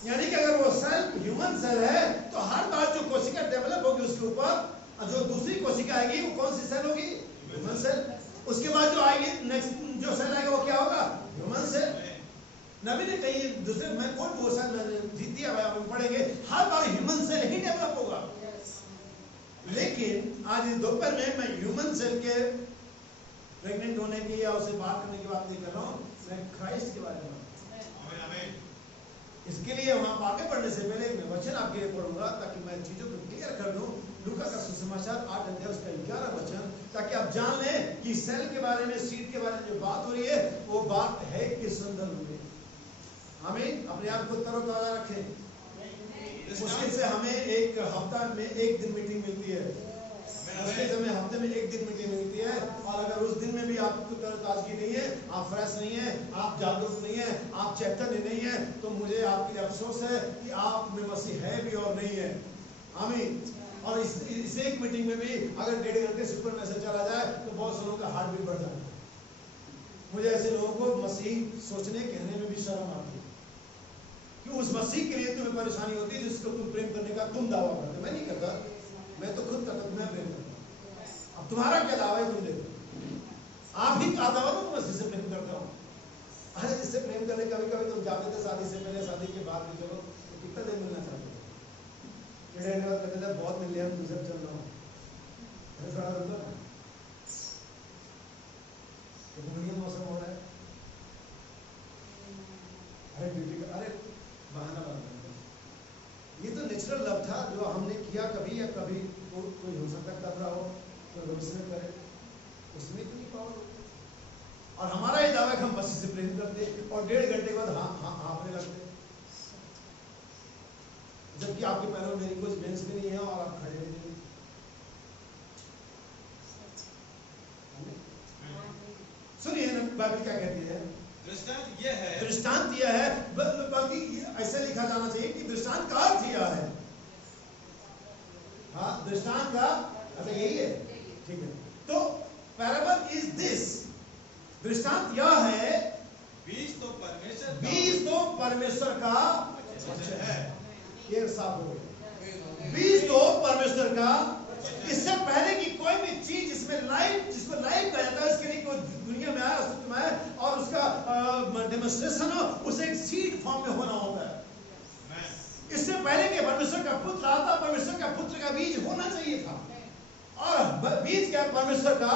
यानी कि अगर वो सेल ह्यूमन सेल है, तो हर बार जो कोशिका डेवलप होगी उसके ऊपर जो दूसरी कोशिका आएगी वो कौन सी सेल होगी? Human cell. उसके बाद जो आएगी नेक्स्ट जो सेल आएगा वो क्या होगा? Human cell. नबी ने कही दूसरे, मैं कौन वो सेल जीती है पढ़ेंगे, हर बार ह्यूमन सेल ही डेवलप होगा। लेकिन आज दोपहर में मैं ह्यूमन सेल के प्रेग्नेंट होने की या उसे बात करने की बात नहीं कर रहा हूँ, मैं क्राइस्ट के बारे में। इसके लिए वहां आगे बढ़ने से पहले मैं वचन आपके लिए पढ़ूंगा ताकि मैं चीजों को क्लियर कर दूं। लूका का सुसमाचार 8 अध्याय उसका 11 वचन, ताकि आप जान लें कि सेल के बारे में, सीड के बारे में जो बात हो रही है वो बात है किस संदर्भ में। हमें अपने आप को तरोताजा रखें। मुश्किल से हमें एक हफ्ता में एक दिन मीटिंग मिलती है, मुश्किल से हमें हफ्ते में एक दिन मीटिंग मिलती है, और अगर उस दिन में भी आपको तरोताजगी नहीं है, आप फ्रेश नहीं है, आप जागरूक नहीं है, आप चैतन्य नहीं है, तो मुझे आपके लिए अफसोस है कि आप में मसीह है भी और नहीं है। आमीन। और इस एक मीटिंग में भी अगर 1.5 घंटे से ऊपर मैसेज चला जाए तो बहुत से लोगों का हार्ट बीट बढ़ जाता है। मुझे ऐसे लोगों को मसीह सोचने कहने में भी शर्म आती है कि उस मसीह के लिए तुम्हें परेशानी होती है जिसको तुम प्रेम करने का तुम दावा करते। मैं नहीं करता, मैं तो खुद करता, मैं प्रेम करता। अब तुम्हारा क्या दावा है? तुम देखो, आप ही का दावा तो मसीह से प्रेम करता हूँ। अरे जिससे प्रेम करने कभी कभी तुम जाते थे शादी से पहले, शादी के बाद भी चलो, तो कितना दिन मिलना चाहते हो? कहते थे बहुत मिल लिया, हम दूसरे चल रहा हूँ, थोड़ा रुको ना, बढ़िया मौसम हो रहा है, अरे ड्यूटी का, अरे बहाना बना। ये तो नेचुरल लव था जो हमने किया कभी या कभी कोई हो सकता कर रहा हो, तो भविष्य में करे, उसमें तो नहीं पावर। और हमारा ये दावा है कि हम मसीह से प्रेम करते और 1.5 घंटे के बाद हाँफने लगते, जबकि आपके पैरों में मेरी कुछ बेंच भी नहीं है और आप खड़े भी नहीं। सुनिए ना बाइबल क्या कहती है। दृष्टांत यह है, दृष्टांत यह है, बल्कि ऐसे लिखा जाना चाहिए कि दृष्टांत का अर्थ यह है। हाँ, दृष्टांत का अच्छा यही है, ठीक है। तो पैराबल इज दिस, दृष्टांत यह है, बीज तो परमेश्वर का वचन है। ये साफ हो गया, बीज तो परमेश्वर का। इससे पहले की कोई भी चीज जिसमें लाइफ, जिसको लाइफ कहा जाता है, उसके लिए कोई दुनिया में आया, अस्तित्व में आया और उसका डेमोन्स्ट्रेशन हो, उसे एक सीड फॉर्म में होना होता है। इससे पहले कि परमेश्वर का पुत्र आता, परमेश्वर का पुत्र का बीज होना चाहिए था, और बीज क्या? परमेश्वर का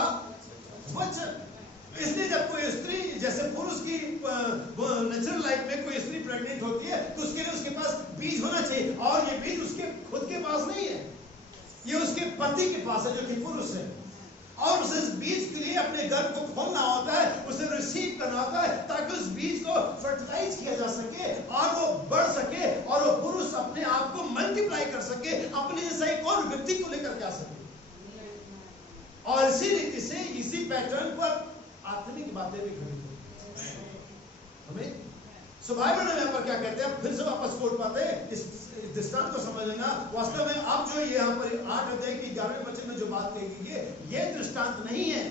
वचन। इसलिए जब कोई स्त्री, जैसे पुरुष की नेचुरल लाइफ में कोई स्त्री प्रेग्नेंट होती है, तो उसके लिए उसके पास बीज होना चाहिए, और ये बीज उसके खुद के पास नहीं है, ये उसके पति के पास है जो कि पुरुष है, और उसे इस बीज के लिए अपने गर्भ को खोलना होता है, उसे रिसीव करना होता है, ताकि उस बीज को फर्टिलाइज किया जा सके और वो बढ़ सके, और वो पुरुष अपने आप को मल्टीप्लाई कर सके, अपने जैसा एक और व्यक्ति को लेकर के आ सके। और इसी रीति से, इसी पैटर्न पर आत्मिक बातें भी घटित होती हैं। हमें सो बाइबल में यहाँ पर क्या कहते हैं, फिर से वापस कोट पाते हैं, इस दृष्टांत को समझ लेना। वास्तव में आप जो यहाँ पर 8 अध्याय की 11वें वचन में जो बात कही गई है, ये दृष्टांत नहीं है,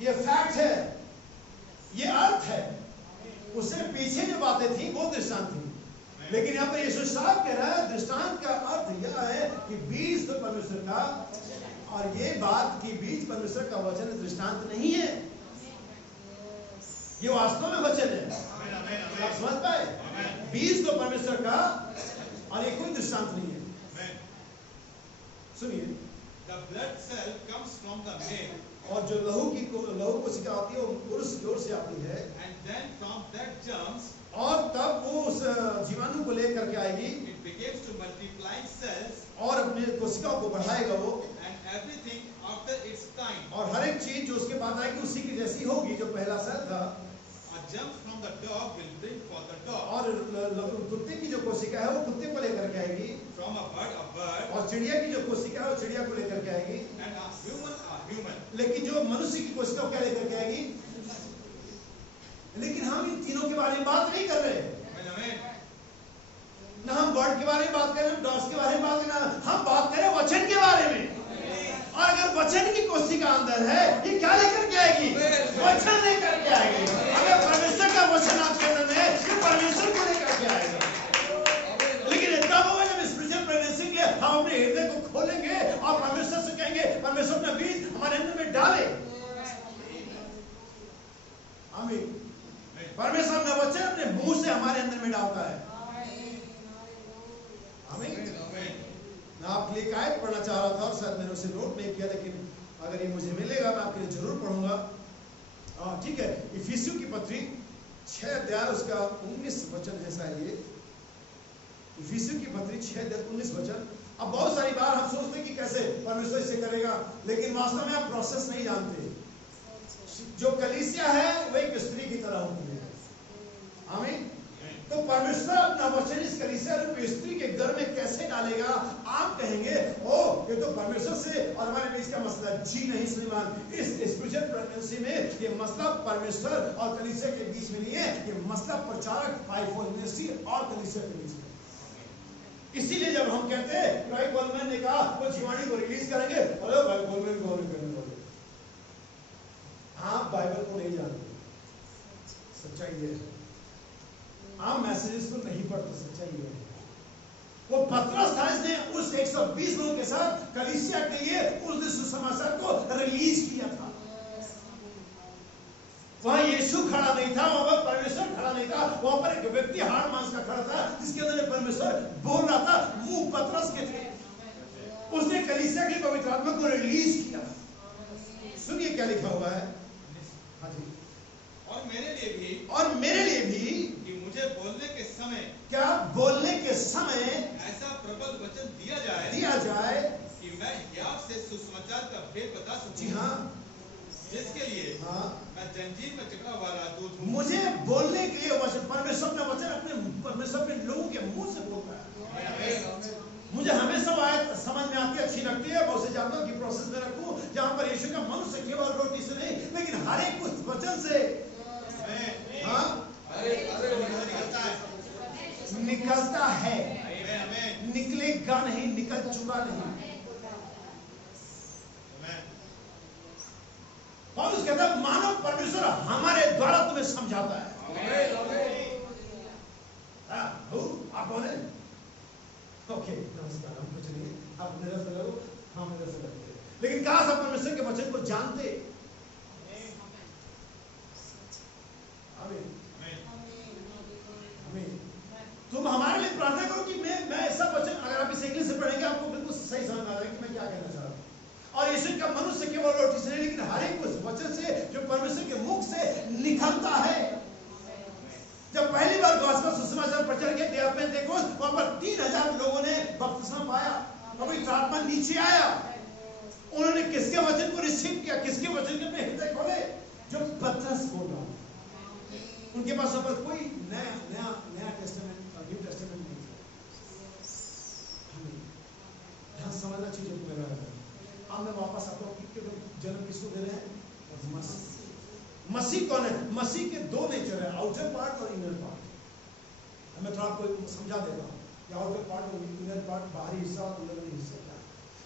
ये फैक्ट है, ये अर्थ है। उससे पीछे जो बातें थी वो दृष्टांत थी, लेकिन यहाँ पर यीशु साहब कह रहा है दृष्टांत का अर्थ यह है कि बीज तो परमेश्वर का, और ये बात कि बीज परमेश्वर का वचन दृष्टांत नहीं है, ये वास्तव में वचन है। आप समझ पाए? बीज तो परमेश्वर का, और ये कोई दृष्टांत नहीं है। सुनिए, The blood cell comes from the male, और जो लहू कोशिका आती है वो पुरुष की ओर से आती है, and then from that germs और तब वो उस जीवाणु को लेकर के आएगी, it begins to multiplying cells, और अपने कोशिकाओं को बढ़ाएगा वो, and everything after its kind. और हर एक चीज जो उसके बाद आएगी उसी की जैसी होगी जो पहला सेल था। A germ from the dog will bring forth the dog. और कुत्ते की जो कोशिका है वो कुत्ते को लेकर के आएगी, From a bird, और चिड़िया की जो कोशिका है वो चिड़िया को लेकर के आएगी, and a human. लेकिन जो मनुष्य की कोशिका वो क्या लेकर के आएगी? लेकिन हम इन तीनों के बारे में बात नहीं कर रहे, ना हम बर्ड के बारे में बात कर रहे हैं, डॉग्स के बारे में बात कर रहे हैं, हम बात कर रहे हैं वचन के बारे में। और अगर वचन की कोशिका अंदर है, ये क्या लेकर के आएगी? वचन लेकर के आएगी। अगर परमेश्वर का वचन आपके अंदर में है, ये परमेश्वर को लेकर के आएगा। लेकिन तब होगा जब स्पिरिचुअल प्रेगनेंसी के लिए हम अपने हृदय को खोलेंगे और परमेश्वर से कहेंगे, परमेश्वर अपना बीज हमारे अंदर में डाले। आमीन। परमेश्वर अपना वचन अपने मुंह से हमारे अंदर में डालता है। आमीन। मैं आपके लिए एक आयत पढ़ना चाह रहा था, और शायद मैंने उसे नोट नहीं किया, लेकिन अगर ये मुझे मिलेगा मैं आपके लिए जरूर पढ़ूंगा। ठीक है, इफिसियों की पत्री 6 अध्याय उसका 19 वचन जैसा है ये। इफिसियों की पत्री 6 अध्याय 19 वचन। अब बहुत सारी बार हम सोचते हैं कि कैसे परमेश्वर इसे करेगा, लेकिन वास्तव में आप प्रोसेस नहीं जानते। जो कलीसिया है वो एक स्त्री की तरह होती है। आमीन। तो परमेश्वर अपना वचन इस कलीसिया रूपी स्त्री के घर में कैसे डालेगा? आप कहेंगे, ओ ये तो परमेश्वर से और हमारे बीच का मसला। जी नहीं श्रीमान, इस स्पिरिचुअल प्रेगनेंसी में ये मसला परमेश्वर और कलीसिया के बीच में नहीं है, ये मसला प्रचारक फाइवफोल्ड मिनिस्ट्री और कलीसिया के बीच में। इसीलिए जब हम कहते हैं भाई कोलमैन ने कहा वो जीवाणु को रिलीज करेंगे, अरे भाई कोलमैन को नहीं करने वाले, आप बाइबल को नहीं जानते। सच्चाई ये है, आप मैसेजेस को नहीं पढ़ते। सच्चाई ये है, वो पतरस था इसने उस 120 लोगों के साथ कलीसिया के लिए उस दिन सुसमाचार को रिलीज किया था। वहां यीशु खड़ा नहीं था, वहां पर परमेश्वर खड़ा नहीं था, वहां पर एक व्यक्ति हाड़ मांस का खड़ा था जिसके अंदर परमेश्वर बोल रहा था, मुंह पतरस के थे। उसने कलीसिया की पवित्र आत्मा को रिलीज किया। सुनिए क्या लिखा हुआ है। हाँ जी। और मेरे लिए भी कि मुझे बोलने के समय, क्या बोलने के समय ऐसा प्रबल वचन दिया जाए कि मैं याव से सुसमाचार का भेद बता सकूं। जी हाँ, जिसके लिए हाँ, मैं जंजीर में जकड़ा हुआ राजदूत हूं। मुझे बोलने के लिए वचन, परमेश्वर का वचन अपने परमेश्वर के लोगों के मुंह से बोलता है। मुझे हमेशा आयत समझ में आती है, अच्छी लगती है, मैं उसे चाहता हूँ कि प्रोसेस में रखूं, जहां पर यीशु का मनुष्य केवल रोटी से नहीं, लेकिन हर एक उस वचन से निकलता है, निकलेगा नहीं, निकल चुका नहीं। पौलुस कहता है मानव परमेश्वर हमारे द्वारा तुम्हें समझाता है। आप कौन है? ओके, नमस्कार। हम कुछ नहीं, आप मेरा लगो हम इधर से लगते हैं, लेकिन काश हम परमेश्वर के वचन को जानते। आमीन आमीन। तुम हमारे लिए प्रार्थना करो कि मैं ऐसा वचन, अगर आप इसे इंग्लिश से पढ़ेंगे आपको बिल्कुल सही समझ में आ जाएगा कि मैं क्या कहना चाह रहा हूँ। और यीशु का मनुष्य केवल रोटी से नहीं, लेकिन हर एक उस वचन से जो परमेश्वर के मुख से निकलता है। जब पहली बार गॉस्पेल सुसमाचार प्रचार किया गया में देखो, वहां पर 3000 लोगों ने बपतिस्मा पाया, पवित्र आत्मा नीचे आया। उन्होंने किसके वचन को रिसीव किया, किसके वचन के अपने हृदय खोले? जो पतरस बोल रहा। उनके पास पर कोई नया टेस्टामेंट और न्यू टेस्टामेंट नहीं था। ध्यान समझना चीजों को मेरा है। अब मैं वापस आता हूँ कि जन्म किसको दे रहे हैं? मसीह। मसीह कौन है? मसीह के दो नेचर है, आउटर पार्ट और इनर पार्ट। मैं थोड़ा आपको समझा देता हूँ कि आउटर पार्ट और इनर पार्ट, बाहरी हिस्सा और अंदरूनी हिस्सा क्या है।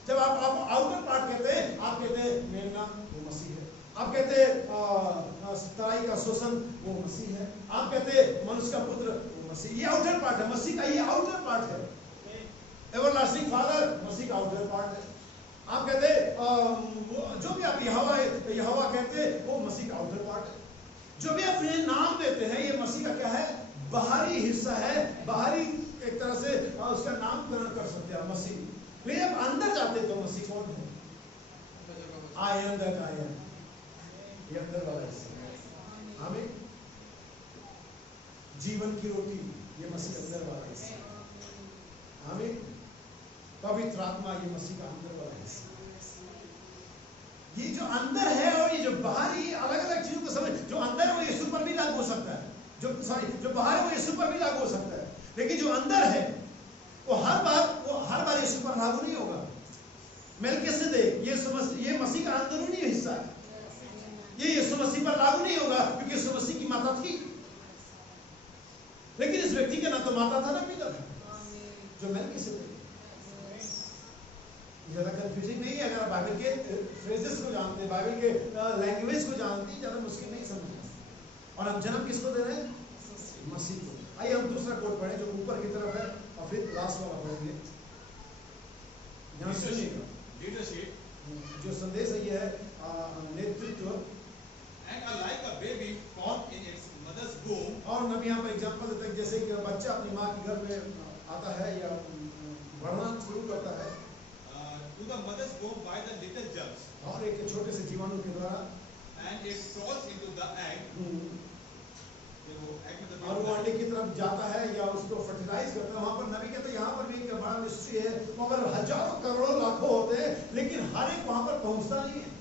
जब आप आउटर पार्ट कहते हैं, आप कहते हैं मेमना, वो मसीह है। आप कहते हैं तराई का शोषण, वो मसीह है। आप कहते हैं मनुष्य का पुत्र, वो मसीह। ये आउटर पार्ट है मसीह का, ये आउटर पार्ट है। एवरलास्टिंग फादर मसीह का आउटर पार्ट है। आप कहते हैं जो भी आप यहोवा कहते हैं, वो मसीह का आउटर पार्ट है। जो भी आप इन्हें नाम देते हैं, ये मसीह का क्या है? बाहरी हिस्सा है। बाहरी एक तरह से उसका नामकरण कर सकते हैं मसीह। लेकिन आप अंदर जाते तो मसीह कौन है? I am that I am, ये अंदर वाला हिस्सा। आमीन। जीवन की रोटी, ये मसीह अंदर वाला हिस्सा। आमीन। पवित्र आत्मा, ये मसीह का अंदर वाला हिस्सा। ये जो अंदर है और ये जो बाहर, ये अलग अलग चीजों को समझ। जो अंदर है वो यीशु पर भी लागू हो सकता है, जो बाहर है वो यीशु पर भी लागू हो सकता है। लेकिन जो अंदर है वो हर बार यीशु पर लागू नहीं होगा। मेलकिसेदेक, ये मसीह का अंदरूनी हिस्सा है। ये यीशु मसीह पर लागू नहीं होगा क्योंकि यीशु मसीह की माता थी, लेकिन इस व्यक्ति का ना तो माता था ना पिता था, जो मेलकिसेदेक। ज्यादा कंफ्यूजिंग नहीं है। अगर आप बाइबल के फ्रेजेस को जानते हैं, बाइबल के लैंग्वेज को जानते हैं, ज्यादा मुश्किल नहीं समझना। और हम जन्म किसको दे रहे हैं? मसीह को। आइए हम दूसरा कोड पढ़ें जो ऊपर की तरफ है, और फिर लास्ट वाला पढ़ेंगे। ध्यान सुनिएगा। लीडरशिप, जो संदेश है ये है नेतृत्व। and like a baby born in its mother's womb, और नबी यहाँ पर एग्जांपल देता है, जैसे कि बच्चा अपनी माँ के घर में आता है या बढ़ना शुरू करता है, to the mother's womb by the little germs, और एक छोटे से जीवाणु के द्वारा, and it crawls into the egg, और वो अंडे की तरफ जाता है या उसको फर्टिलाइज करता है। वहां पर नबी कहते हैं यहाँ पर भी एक बड़ा मिस्ट्री है। वहां पर हजारों करोड़ों लाखों होते हैं, लेकिन हर एक वहां पर पहुंचता नहीं है।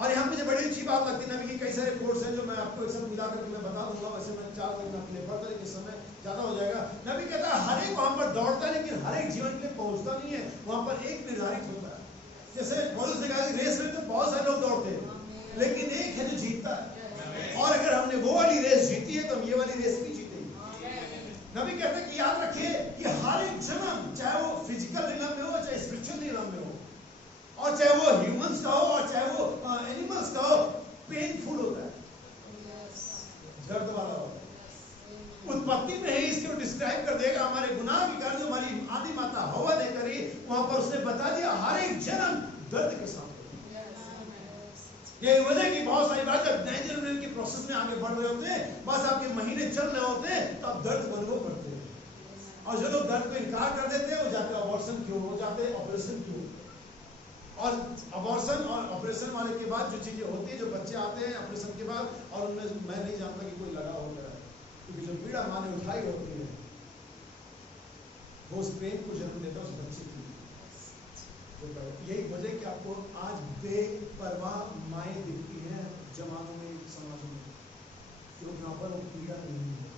और यहाँ मुझे बड़ी अच्छी बात लगती है, नबी की कई सारे कोट्स हैं जो मैं आपको एक साथ मिला करके मैं बता दूंगा। वैसे मैं चार तक अपने पढ़ते के समय ज्यादा हो जाएगा। नबी कहता है हर एक वहां पर दौड़ता है, लेकिन हर एक जीवन के लिए पहुंचता नहीं है। वहां पर एक निर्धारित होता है। जैसे पौलुस ने कहा कि रेस में तो बहुत सारे लोग दौड़ते हैं, लेकिन एक है जो जीतता है। और अगर हमने वो वाली रेस जीती है तो हम ये वाली रेस भी जीतेंगे। नबी कहते हैं कि याद रखिए कि हर एक जन्म, चाहे वो फिजिकल रिलम में हो, चाहे स्पिरिचुअल रिलम में हो, और चाहे वो ह्यूमंस का हो और चाहे वो एनिमल्स का हो, पेनफुल होता है, दर्द वाला होता है। उत्पत्ति में ही इसको डिस्क्राइब कर देगा। हमारे गुनाह के कारण जो हमारी आदि माता हवा ने करी, वहां पर उसने बता दिया हर एक जन्म दर्द के साथ। ये वजह की बहुत सारी बात, जब नए जन्म के प्रोसेस में आगे बढ़ रहे होते हैं, बस आपके महीने चल रहे होते हैं, तो आप दर्द को अनुभव करते हैं। और जो लोग दर्द को इनकार कर देते हैं, वो जाते हैं अबॉर्शन क्यों, हो जाते हैं ऑपरेशन क्यों। और अबॉर्शन और ऑपरेशन वाले के बाद जो चीजें होती है, जो बच्चे आते हैं ऑपरेशन के बाद, और उनमें मैं नहीं जानता कि कोई लगा होता है, क्योंकि जो पीड़ा माँ ने उठाई होती है, वो उस प्रेम को जन्म देता है उस बच्चे की। यही वजह कि आपको आज बेपरवाह माएँ दिखती हैं जमानों में, समाजों में, क्योंकि वहाँ पर वो पीड़ा नहीं है।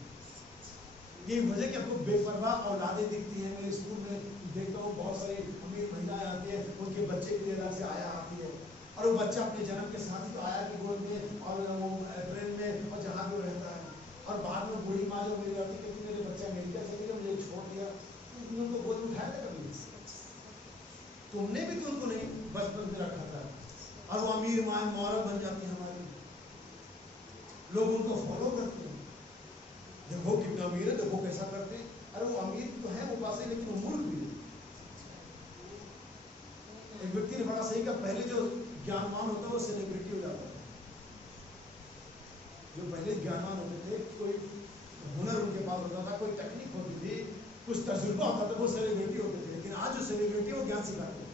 यही वजह कि आपको बेपरवाह औलादें दिखती हैं। मेरे स्कूल में देखता हूँ बहुत सारी अमीर महिलाएं आती हैं, उनके बच्चे के लिए अलग से आया आती है, और वो बच्चा अपने जन्म के साथ ही तो आया की गोद में और वो अप्रैल में और जहाँ भी रहता है, और बाद में बूढ़ी माँ जो मिल जाती है कि मेरे बच्चा अमेरिका चले गया, मुझे छोड़ दिया, उनको गोद उठाया था कभी? तुमने भी तो उनको नहीं बचपन में रखा था। और वो अमीर माँ मौरा बन जाती है हमारी, लोग उनको फॉलो करते हैं, देखो कितना अमीर है, देखो कैसा करते हैं। अरे वो अमीर तो है वो पास है, लेकिन वो मूर्ख भी है। बात सही का पहले जो ज्ञानवान होता है वो सेलिब्रिटी हो जाता है। जो पहले ज्ञानवान होते थे, कोई हुनर उनके पास होता था, कोई टेक्निक होती थी, कुछ तजुर्बा होता था, वो सेलिब्रिटी होते थे। लेकिन आज जो सेलिब्रिटी है वो ज्ञान सिखाते हैं।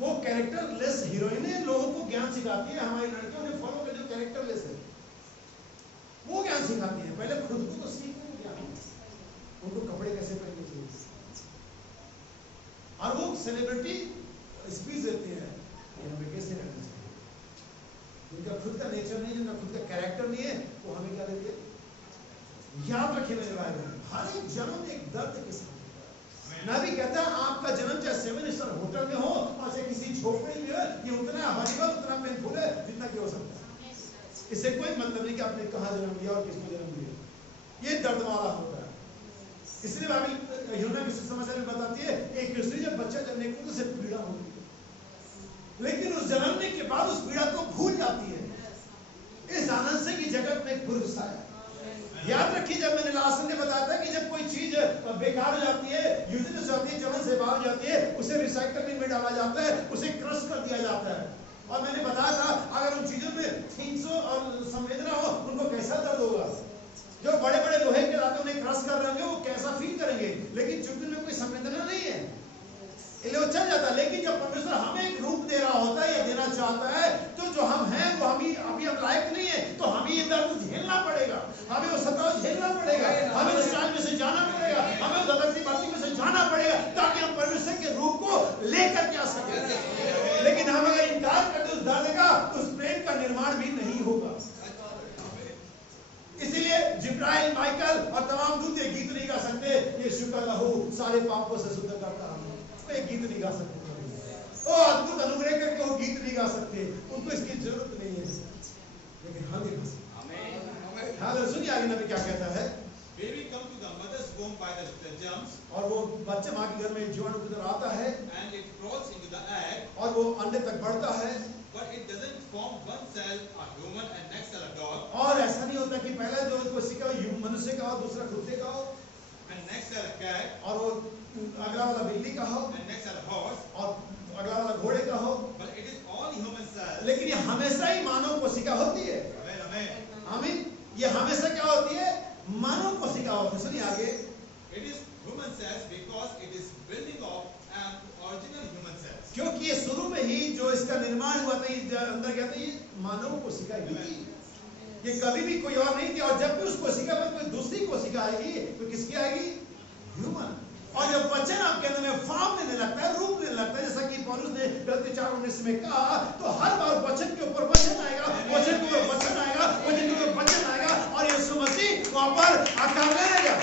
वो कैरेक्टरलेस हीरोइनें लोगों को ज्ञान सिखाती है। हमारी लड़कियों ने फॉलो कर जो कैरेक्टरलेस है वो ज्ञान सिखाती है। पहले खुद को तो सीखने में ज्ञान, उनको कपड़े कैसे पहनने चाहिए, और वो सेलिब्रिटी स्पीच देती है कि हमें कैसे रहना चाहिए। जिनका खुद का नेचर नहीं, जिनका खुद का कैरेक्टर नहीं है, वो हमें क्या देती है। याद रखिए मेरे भाई बहन, हर एक जन्म एक दर्द के साथ होता है। नबी कहता है आपका जन्म चाहे 7 स्टार होटल में हो और चाहे किसी झोपड़ी में हो, ये उतना हॉरिबल, उतना पेनफुल है जितना कि हो सकता है। इससे कोई मतलब नहीं कि आपने कहाँ जन्म लिया और किसको जन्म दिया, ये दर्द वाला होता है। इसलिए बाइबल यूहन्ना की सुसमाचार में बताती है एक स्त्री जब बच्चा जन्मने को उसे पीड़ा होती है, लेकिन उस जन्मने के बाद उस पीड़ा को भूल जाती है इस आनंद से कि जगत में एक पुरुष आया। याद रखिए, जब मैंने लास्ट में बताया था कि जब कोई चीज बेकार हो जाती है, यूजलेस हो जाती है, चलन से बाहर हो जाती है, उसे रिसाइकल बिन में डाला जाता है, उसे क्रश कर दिया जाता है। और मैंने बताया था अगर उन चीजों में थिंग्स और संवेदना हो, उनको कैसा दर्द होगा। जो बड़े बड़े लोहे के लाते उन्हें क्रश कर रहे होंगे, वो कैसा फील करेंगे। लेकिन चूंकि उनमें कोई संवेदना नहीं है इसलिए वो चल जाता है। लेकिन जब परमेश्वर हमें एक रूप दे रहा होता है या देना चाहता है, तो जो हम हैं वो अभी हम लायक नहीं है, तो हमें ये दर्द झेलना पड़ेगा, हमें वो सताव झेलना पड़ेगा, हमें उस स्टाइल में से जाना पड़ेगा, हमें उस अलग सी बातों में से जाना पड़ेगा, ताकि हम परमेश्वर के रूप को लेकर के आ सकें। लेकिन हम अगर इनकार करते उस दर्द का, तो उस प्रेम का निर्माण भी नहीं होगा। इसीलिए जिब्राइल, माइकल और तमाम दूत ये गीत नहीं गा सकते, यीशु का लहू सारे पापों से शुद्ध करता है, ये गीत नहीं गा सकते। ओ अद्भुत अनुग्रह करके वो गीत नहीं गा सकते, उनको इसकी जरूरत नहीं है, लेकिन हम गा सकते। आमीन। हां, सुनिए आगे नबी क्या कहता है। Baby come to the mother's womb by the germs, और वो बच्चा मां के घर में जीवाणु की तरह आता है, and it crawls into the egg, और वो अंडे तक बढ़ता है, but it doesn't form one cell a human and next cell a dog, और ऐसा नहीं होता कि पहला जो कोशिका मनुष्य का हो, दूसरा कुत्ते का हो, and next cell a cat, और वो अगला वाला बिल्ली का हो, and next cell a horse, और अगला वाला घोड़े का हो, but it is all human cells. लेकिन ये हमेशा ही मानव कोशिका होती है। Amen, amen. आमीन। ये हमेशा क्या होती है, मानव कोशिका होती है। सुनिए आगे, It is human cells because it is building of an original human cells. क्योंकि ये शुरू में ही जो इसका निर्माण हुआ था, ये अंदर क्या था, ये मानव कोशिका ही थी, ये कभी भी कोई और नहीं थी। और जब भी उस कोशिका पर कोई दूसरी कोशिका आएगी, तो किसकी आएगी, ह्यूमन। और जब वचन आपके अंदर में फॉर्म लेने लगता है, रूप लेने लगता है, जैसा कि पौलुस ने गलती 4:19 में कहा, तो हर बार वचन के ऊपर वचन आएगा, वचन के ऊपर वचन आएगा, वचन के ऊपर वचन आएगा, और यीशु मसीह वहां पर आकार लेगा।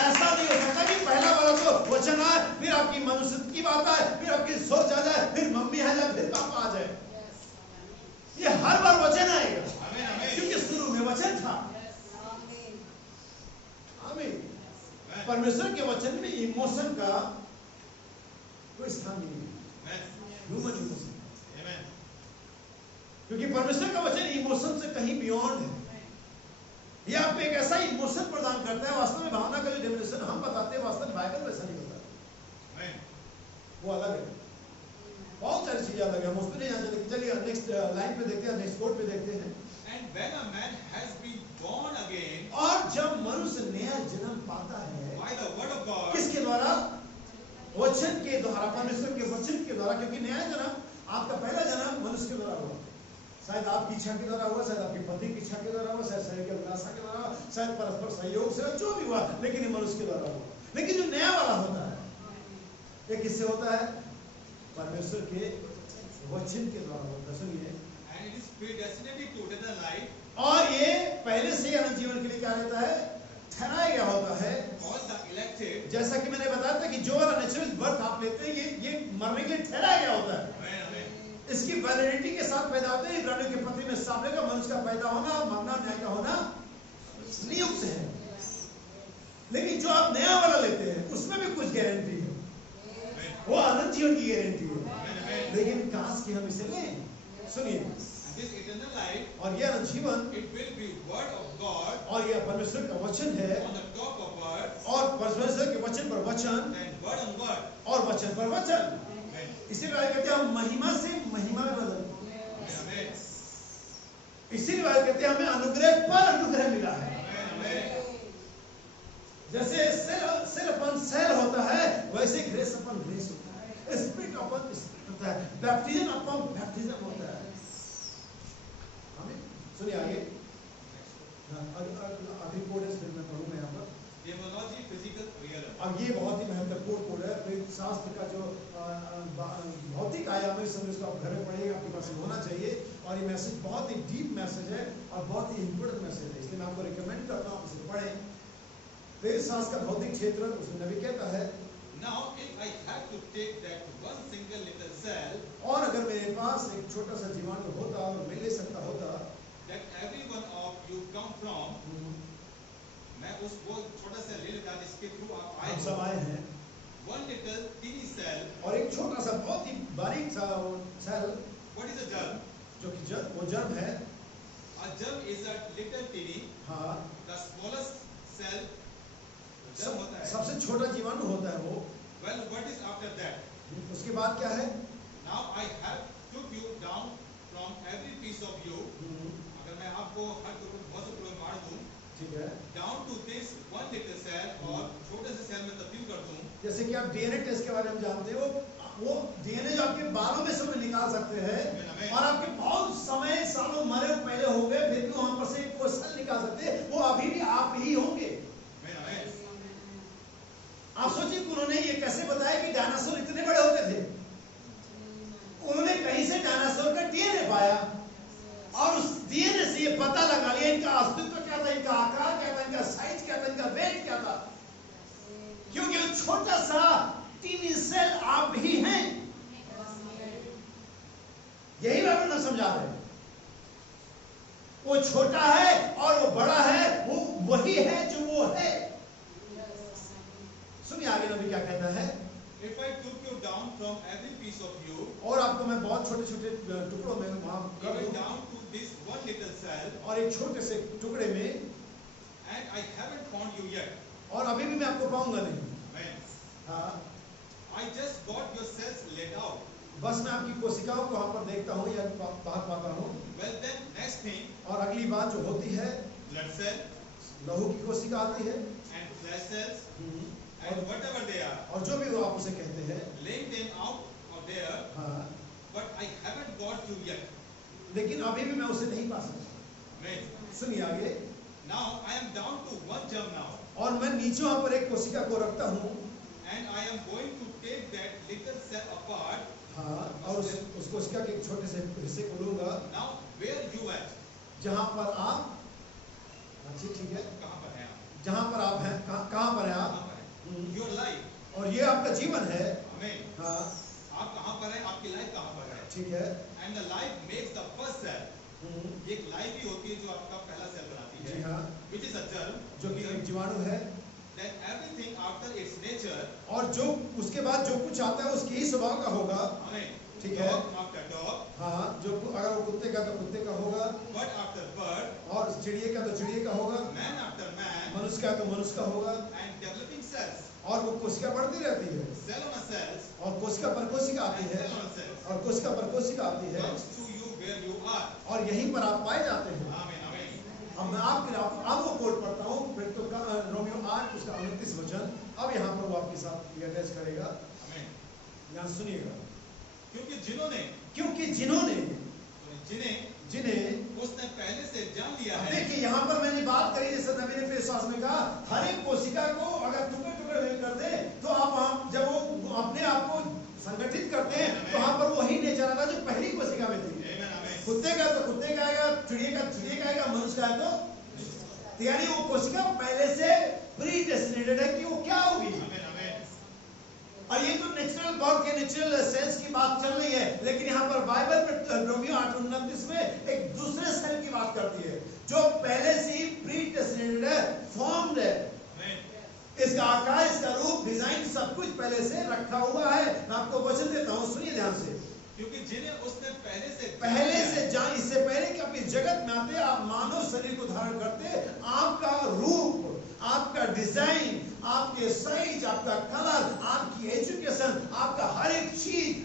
ऐसा नहीं हो सकता कि पहला वाला तो वचन आए, फिर आपकी मनुष्य की बात आए, फिर आपकी सोच आ जाए, फिर मम्मी आ जाए, फिर पापा आ जाए। ये हर बार वचन आएगा, क्योंकि शुरू में वचन था। आमीन। परमेश्वर के वचन में इमोशन का कोई स्थान नहीं है, ह्यूमन इमोशन, क्योंकि परमेश्वर का वचन इमोशन से कहीं बियॉन्ड है। ये आपको एक ऐसा इमोशन प्रदान करता है, वास्तव में भावना का जो डेफिनेशन हम बताते हैं, वास्तव में बाइबल वैसा नहीं होता, वो अलग है। बहुत सारी चीजें अलग है, हम उस पर नहीं जाते। चलिए नेक्स्ट लाइन पे देखते हैं, नेक्स्ट कोड पे देखते हैं। And when a man has been born again, और जब मनुष्य नया जन्म पाता है, by the word of God, किसके द्वारा, वचन के द्वारा, परमेश्वर के वचन के द्वारा। क्योंकि नया जन्म, आपका पहला जन्म मनुष्य के द्वारा हुआ, शायद आपकी इच्छा के द्वारा हुआ, शायद आपके पति की इच्छा के द्वारा हुआ, शायद शरीर की अभिलाषा के द्वारा, शायद परस्पर सहयोग से, जो भी हुआ, लेकिन ये मनुष्य के द्वारा हुआ। लेकिन जो नया वाला होता है, ये किससे होता है, परमेश्वर के वचन के द्वारा होता है। सुनिए, and it is predestinated to eternal life, और ये पहले से अनंत जीवन के लिए क्या रहता है, ठहराया गया होता है। all the elected, जैसा कि मैंने बताया था कि जो वाला नेचुरल बर्थ आप लेते हैं, ये मरने के लिए ठहराया गया होता है। amen, amen, इसकी वैलिडिटी के साथ पैदा होते हैं। इब्रानियों के पत्री में साफ लिखा, मनुष्य का पैदा होना, मरना, न्याय का होना नियुक्त है। लेकिन जो आप नया वाला लेते हैं, उसमें भी कुछ गारंटी है, वो अनंत जीवन की गारंटी है। लेकिन काश कि हम इसे लें। सुनिए, and this eternal life, और ये अनंत जीवन, it will be word of God, और ये परमेश्वर का वचन है, on the top of word, और परमेश्वर के वचन पर वचन, and word on word, और वचन पर वचन। इसीलिए बाइबल कहते हैं हम महिमा से महिमा में बदलते हैं। इसीलिए बाइबल कहते हैं हमें अनुग्रह पर अनुग्रह मिला है। जैसे सेल अपन सेल होता है, वैसे ग्रेस अपन ग्रेस होता है, स्पिरिट अपन स्पिरिट होता है, बैप्टिज्म अपन बैप्टिज्म होता है। आमीन। सुनिए आगे, अभी कोड है, फिर मैं पढ़ूंगा यहाँ पर। डेमोलॉजी फिजिकल रियलिज्म। अब ये बहुत ही महत्वपूर्ण कोड है। फिर शास्त्र का जो भौतिक आयाम है, समझ उसको आप घर में पढ़िएगा, आपके पास होना चाहिए। और ये मैसेज बहुत ही डीप मैसेज है और बहुत ही इंपोर्टेंट मैसेज है, इसलिए मैं आपको रिकमेंड करता हूँ उसे पढ़ें। फिर शास्त्र का भौतिक क्षेत्र, उसमें नबी कहता है, Now if I had to take that one single little cell, और अगर मेरे पास एक छोटा सा जीवाणु होता और मैं ले सकता होता, that every one of you come from, मैं उस वो छोटा सा ले लेता जिसके थ्रू आप आए हम सब आए हैं, one little teeny cell, और एक छोटा सा बहुत ही बारीक सा cell, what is a germ? जो कि वो जर्म है। A germ is a little teeny, हाँ, the smallest cell, germ होता है। सबसे छोटा जीवाणु होता है वो। Well, what is after that? उसके बाद क्या है? Now I have took you down from every piece of you, अगर मैं आपको हर टुकड़े बहुत से टुकड़े मार दूं, ठीक है, down to this one little cell और छोटे से सेल में तब्दील कर दूं। जैसे कि आप डीएनए टेस्ट के बारे में जानते हो, वो डीएनए जो आपके बालों में से निकाल सकते हैं, और आपके बहुत समय सालों मरे पहले हो गए, फिर भी वहां पर से एक सेल निकाल सकते हैं, वो अभी भी आप ही होंगे। आप सोचिए उन्होंने ये कैसे बताया कि डायनासोर इतने बड़े होते थे। उन्होंने कहीं से डायनासोर का डीएनए पाया और उस डीएनए से ये पता लगा लिया इनका अस्तित्व क्या था, इनका आकार क्या था, इनका साइज क्या था, इनका वेट क्या था, क्योंकि वो छोटा सा टीनी सेल आप ही हैं। यही बाइबल में समझा रहे हैं। वो छोटा है और वो बड़ा है, वो वही है जो वो है। सुनिए आगे नबी क्या कहता है। If I took you down from every piece of you, और आपको मैं बहुत छोटे-छोटे टुकड़ों में वहां कर दूं, down to this one little cell, और एक छोटे से टुकड़े में, and I haven't found you yet, और अभी भी मैं आपको पाऊंगा नहीं। हाँ, I just got your cells laid out. बस मैं आपकी कोशिकाओं को वहां पर देखता हूँ या बात पाता हूँ। Well then next thing, और अगली बात जो होती है, blood cell, लहू की कोशिका आती है, and flesh cells, and whatever they are, और जो भी वो आप उसे कहते हैं, laying them out of there, हाँ, but I haven't got you yet. लेकिन अभी भी मैं उसे नहीं पा सकता। सुनिए आगे। Now I am down to one germ now, और मैं नीचे वहां पर एक कोशिका को रखता हूँ, and I am going to take that little cell apart. हाँ, और उस कोशिका के एक छोटे से हिस्से को लूंगा। Now where you at? जहां पर आप, अच्छी ठीक है, कहाँ पर हैं आप? जहां पर आप हैं, कहां पर हैं आप? कहाँ पर हैं? Your life. और ये आपका जीवन है। Amen. हाँ, आप कहाँ पर हैं? आपकी लाइफ कहाँ पर है? ठीक है। And the life makes the first cell. एक लाइफ ही होती है जो आपका पहला सेल बनाती है। जी हाँ। Which is a germ. जो कि एक जीवाणु है। Then everything after its nature. और जो उसके बाद जो कुछ आता है उसके ही स्वभाव का होगा। Amen. ठीक है। Dog after dog. हाँ, जो अगर वो कुत्ते का तो कुत्ते का होगा। Bird after bird. और चिड़िए का तो चिड़िए का होगा। Man after man. मनुष्य का तो मनुष्य का होगा। And developing cells. और वो कोशिका बढ़ती रहती है। Cell on a cells. और कोशिका पर कोशिका आती And है। cell on a cells. और कोशिका पर कोशिका आती है। Comes to you where you are. और यहीं पर आप पाए जाते हैं। Amen. Amen. अब मैं आपको कोट पढ़ता हूँ, फिर तो रोमियो 8 उसका 29 वचन। अब यहाँ पर वो आपके साथ ये अटैच करेगा। Amen. यहाँ सुनिएगा। क्योंकि जिन्हें उसने पहले से जान लिया है। देखिए यहाँ पर मैंने बात करी, जैसे नबी ने विश्वास में कहा, हर एक कोशिका को अगर टुकड़े टुकड़े कर दे तो आप वहाँ जब वो अपने आप को संगठित करते हैं तो वहाँ पर वही नेचर आता जो पहली कोशिका में थी। कुत्ते का तो कुत्ते का आएगा, चिड़िया का चिड़िया का आएगा, मनुष्य का है तो यानी वो कोशिका पहले से प्री डेस्टिनेटेड है कि वो क्या होगी। और ये तो नेचुरल गॉड के नेचुरल सेंस की बात चल रही है, लेकिन यहाँ पर बाइबल में रोमियो 8:29 में एक दूसरे सेल की बात करती है जो पहले से ही प्री डेस्टिनेटेड है, फॉर्म्ड है। इसका आकार, इसका रूप, डिजाइन सब कुछ पहले से रखा हुआ है। मैं आपको वचन देता हूँ, सुनिए ध्यान से। क्योंकि जिन्हें उसने पहले से जान, इससे पहले कि आप इस जगत में आते, आप मानव शरीर को धारण करते, आपका रूप, आपका डिजाइन, आपके साइज, आपका कलर, आपकी एजुकेशन, आपका हर एक चीज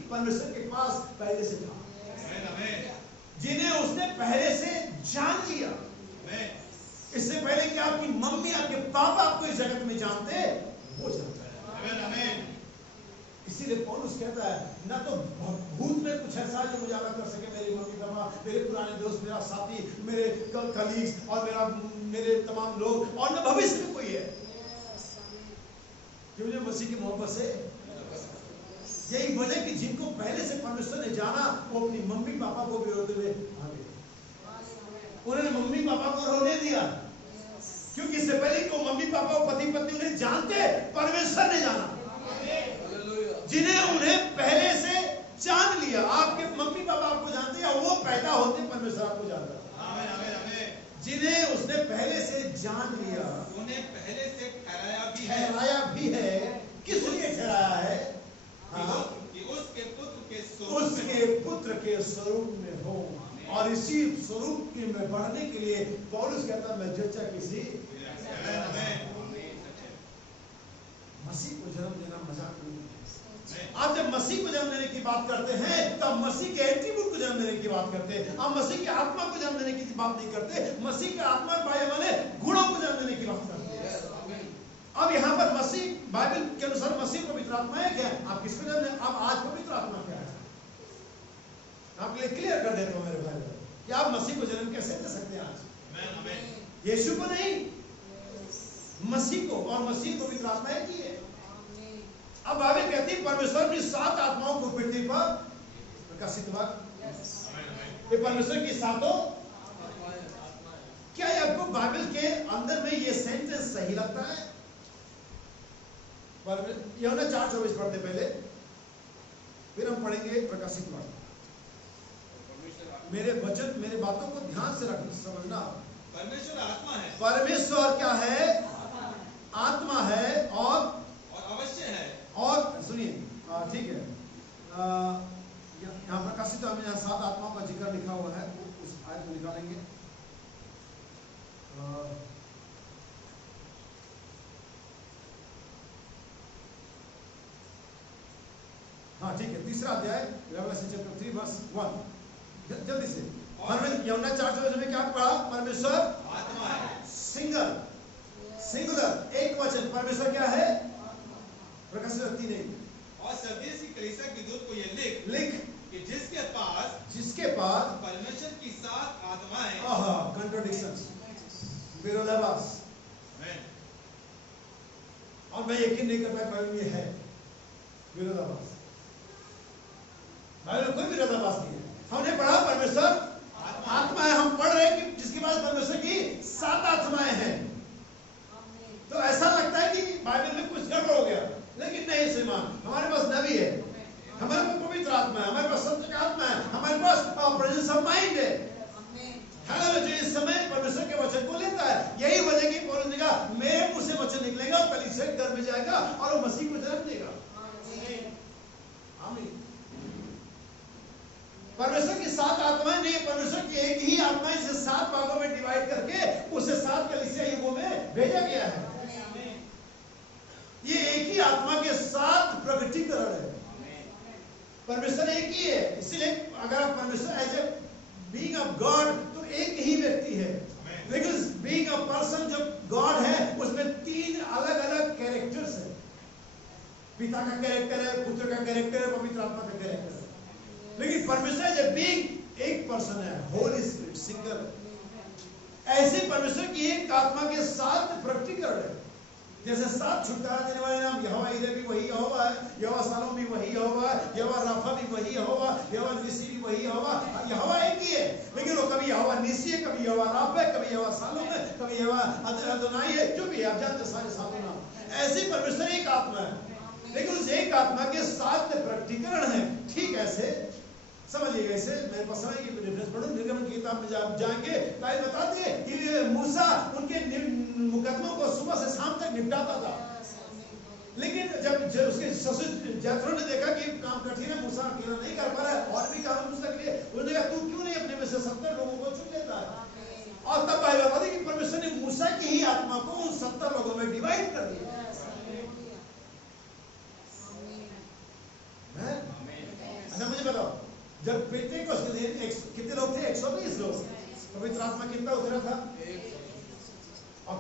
इससे पहले कि आपकी मम्मी आपके पापा आपको इस जगत में जानते, वो जानता है। आमीन। इसीलिए पौलुस कहता है ना तो भूत में कुछ ऐसा जो मुझे अलग कर सके, मेरे मम्मी पापा, मेरे पुराने दोस्त, मेरा साथी, मेरे कलीग्स और मेरे तमाम लोग, और न भविष्य में कोई है कि मुझे मसीह की मोहब्बत से। यही वजह कि जिनको पहले से परमेश्वर ने जाना, वो अपनी मम्मी पापा को भी रोते हुए आगे, उन्होंने मम्मी पापा को रोने दिया, क्योंकि इससे पहले कि मम्मी पापा और पति पत्नी उन्हें जानते, परमेश्वर ने जाना, जिन्हें उन्हें पहले से जान लिया। आपके मम्मी पापा आपको जानते हैं, वो पैदा होते परमेश्वर आपको जानता है। जिन्हें उसने पहले से जान लिया, उन्हें पहले से ठहराया भी है। किस लिए ठहराया है? कि उसके पुत्र के स्वरूप में हो, और इसी स्वरूप के में बढ़ने के लिए पौलुस कहता है, मैं जच्चा किसी मसीह को जन्म देना मजाक नहीं है। आप जब मसीह को जन्म देने की बात करते हैं, तब मसीह के एट्रीब्यूट को जन्म देने की बात करते हैं। आप मसीह की आत्मा को जन्म देने की बात नहीं करते, मसीह के आत्मा पाए वाले गुणों को जन्म देने की बात करते हैं। अब यहाँ पर मसीह, बाइबल के अनुसार मसीह पवित्र आत्मा है क्या? आप किसको जन्म दें? अब आज पवित्र आत्मा क्या है? आपके लिए क्लियर कर देता हूँ मेरे भाई कि आप मसीह को जन्म कैसे दे सकते हैं आज? यीशु को नहीं, मसीह को, और मसीह पवित्र आत्मा है की है। अब बाइबल कहती है परमेश्वर ने 7 आत्माओं को पृथ्वी पर प्रकाशित हुआ। ये परमेश्वर की 7 क्या ये आपको बाइबल के अंदर में ये सेंटेंस सही लगता है? यूहन्ना 4:24 पढ़ते पहले, फिर हम पढ़ेंगे प्रकाशित वाक्य। मेरे वचन, मेरे बातों को ध्यान से रखना, समझना। परमेश्वर आत्मा है। परमेश्वर क्या है? आत्मा है, और अवश्य है। और सुनिए, ठीक है, यहाँ प्रकाशित में यहाँ 7 आत्माओं का जिक्र लिखा हुआ है, उस आयत को निकालेंगे। हाँ ठीक है, 3रा अध्याय रेवलेशन चैप्टर 3 वर्स 1, जल्दी से। यूहन्ना 4:24 में क्या पढ़ा? परमेश्वर आत्मा है। सिंगुलर, एक वचन। परमेश्वर क्या है? प्रकाशित 3:1। और सर्दियस की कलीसिया के दूत को ये लिख कि जिसके पास परमेश्वर की 7 आत्माएं। कंट्राडिक्शंस, विरोधाभास, और मैं यकीन नहीं करता बाइबल में है विरोधाभास। बाइबल में कोई विरोधाभास नहीं है। हमने पढ़ा परमेश्वर आत्मा है, हम पढ़ रहे हैं कि जिसके पास परमेश्वर की 7 आत्माएं हैं। तो ऐसा लगता है कि बाइबल में कुछ गड़बड़ हो गया, लेकिन नहीं श्रीमान, हमारे पास नबी है, हमारे पास पवित्र आत्मा है, हमारे पास सत्य का आत्मा है, हमारे पास प्रेजेंस ऑफ माइंड है। हालेलुया, जो इस समय परमेश्वर के वचन को लेता है। यही वजह की पौलुस ने कहा, मेरे मुंह से वचन निकलेगा, कलीसिया के घर में जाएगा और वो मसीह को जन्म देगा। आमीन। परमेश्वर की 7 आत्माएं नहीं, परमेश्वर की एक ही आत्मा है, इसे 7 भागों में डिवाइड करके उसे 7 कलीसिया युगों में भेजा गया है। ये एक ही आत्मा के 7 प्रकटीकरण है। परमेश्वर एक ही है, इसीलिए अगर आप परमेश्वर as a being of God, तो एक ही व्यक्ति है। लेकिन बीइंग अ पर्सन जो गॉड है, उसमें 3 अलग अलग कैरेक्टर्स है। पिता का कैरेक्टर है, पुत्र का कैरेक्टर है, पवित्र आत्मा का कैरेक्टर है। लेकिन परमेश्वर एज ए बीइंग एक पर्सन है, होली स्पिरिट, सिंगल। ऐसे परमेश्वर की एक आत्मा के 7 प्रकटीकरण है। जैसे 7 छुटकारा देने वाले नाम, यहोवा ईरे भी वही यहोवा है, यहोवा शालोम भी वही यहोवा है, यहोवा राफा भी वही यहोवा, यहोवा निसी भी वही यहोवा। यहोवा एक ही है, लेकिन वो कभी यहोवा निसी है, कभी यहोवा राफा है, कभी यहोवा शालोम है, कभी यहोवा अदोनाई है, जो भी आप जानते सारे 7 नाम। ऐसे परमेश्वर एक आत्मा है, लेकिन उस एक आत्मा के 7 प्रकटीकरण है। ठीक ऐसे समझिएगा, इसे मेरे पास समय की रेफरेंस पढ़ो, निर्गमन की किताब में जब जाएंगे बाइबल बताती है कि मूसा उनके मुकदमों को सुबह से शाम तक निपटाता था। लेकिन जब उसके ससुर जैतरो ने देखा कि काम कठिन है, मूसा अकेला नहीं कर पा रहा है, और भी काम मूसा के लिए, उन्होंने कहा तू क्यों नहीं अपने में से 70 लोगों को चुन लेता है। और तब बाइबल बताती है कि परमेश्वर ने मूसा की ही आत्मा को उन 70 लोगों में डिवाइड कर दिया। अच्छा मुझे बताओ, जब पेंटेकोस्त के दिन कितने लोग थे? 120 लोग। पवित्र आत्मा कितना उतरा था?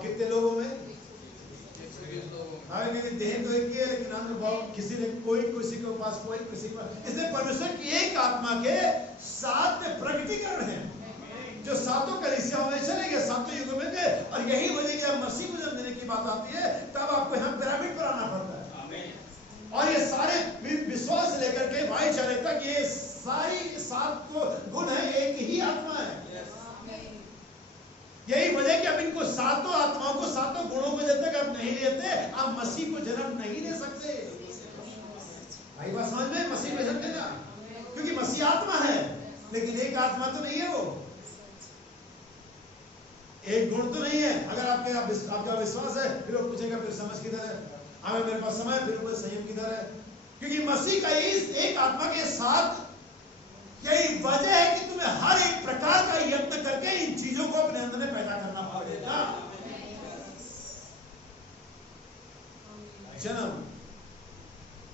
कितने लोगों में? हाँ, लेकिन देह तो एक ही है, लेकिन अनुभव किसी ने कोई किसी के पास कोई किसी के पास। इसलिए परमेश्वर की एक आत्मा के 7 प्रकटीकरण हैं जो सातों कलीसियाओं में चले गए, सातों युगों में गए। और यही वजह कि जब मसीह को जन्म देने की बात आती है तब आपको यहाँ पिरामिड पर आना पड़ता है। और ये सारे विश्वास से लेकर के भाईचारे तक ये सारी 7 गुण है, एक ही आत्मा है। यही वजह कि अब इनको सातों आत्माओं को, सातों गुणों को जब तक आप नहीं लेते आप मसीह को जन्म नहीं ले सकते। भाई बात समझ में? मसीह में जन्म लेना, क्योंकि मसीह आत्मा है लेकिन एक आत्मा तो नहीं है, वो एक गुण तो नहीं है। अगर आपका विश्वास है फिर वो पूछेगा फिर समझ किधर है? अगर मेरे पास समय फिर वो संयम किधर है? क्योंकि मसीह का एक आत्मा के साथ यही वजह है कि तुम्हें हर एक प्रकार का यत्न करके इन चीजों को अपने अंदर में पैदा करना पड़ेगा। जन्म,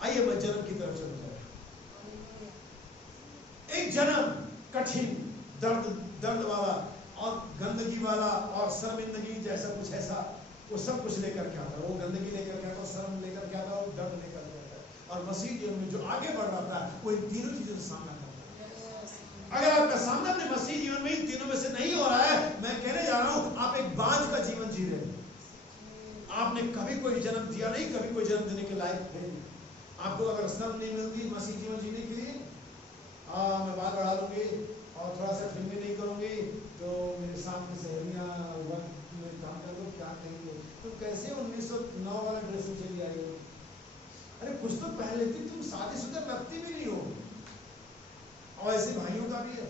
आइए मैं जन्म की तरफ चलता हूं। एक जन्म कठिन, दर्द वाला और गंदगी वाला और शर्मिंदगी जैसा कुछ ऐसा, वो सब कुछ लेकर के आता है। वो गंदगी लेकर के आता है, शर्म लेकर के आता है, वो दर्द लेकर के आता है। और मसीह जीवन में जो आगे बढ़ रहा था वो इन तीनों चीजों से सामना करता है। अगर आपका सामना अपने मसीह जीवन में इन तीनों में से नहीं हो रहा है, मैं कहने जा रहा हूं आप एक बांझ का जीवन जी रहे हैं। आपने कभी कोई जन्म दिया नहीं, कभी कोई जन्म देने के लायक नहीं। आपको अगर शर्म नहीं मिलती मसीह जीवन जीने के लिए, मैं बात बढ़ा लूंगी और थोड़ा सा फिल्में नहीं करूंगी तो मेरे सामने सहेलियां वर्क में काम कर लो, क्या कहेंगे तो कैसे 1909 वाला ड्रेस में चली आई हो? अरे कुछ तो पहन लेती, तुम शादीशुदा लगती भी नहीं हो। और ऐसे भाइयों का भी है।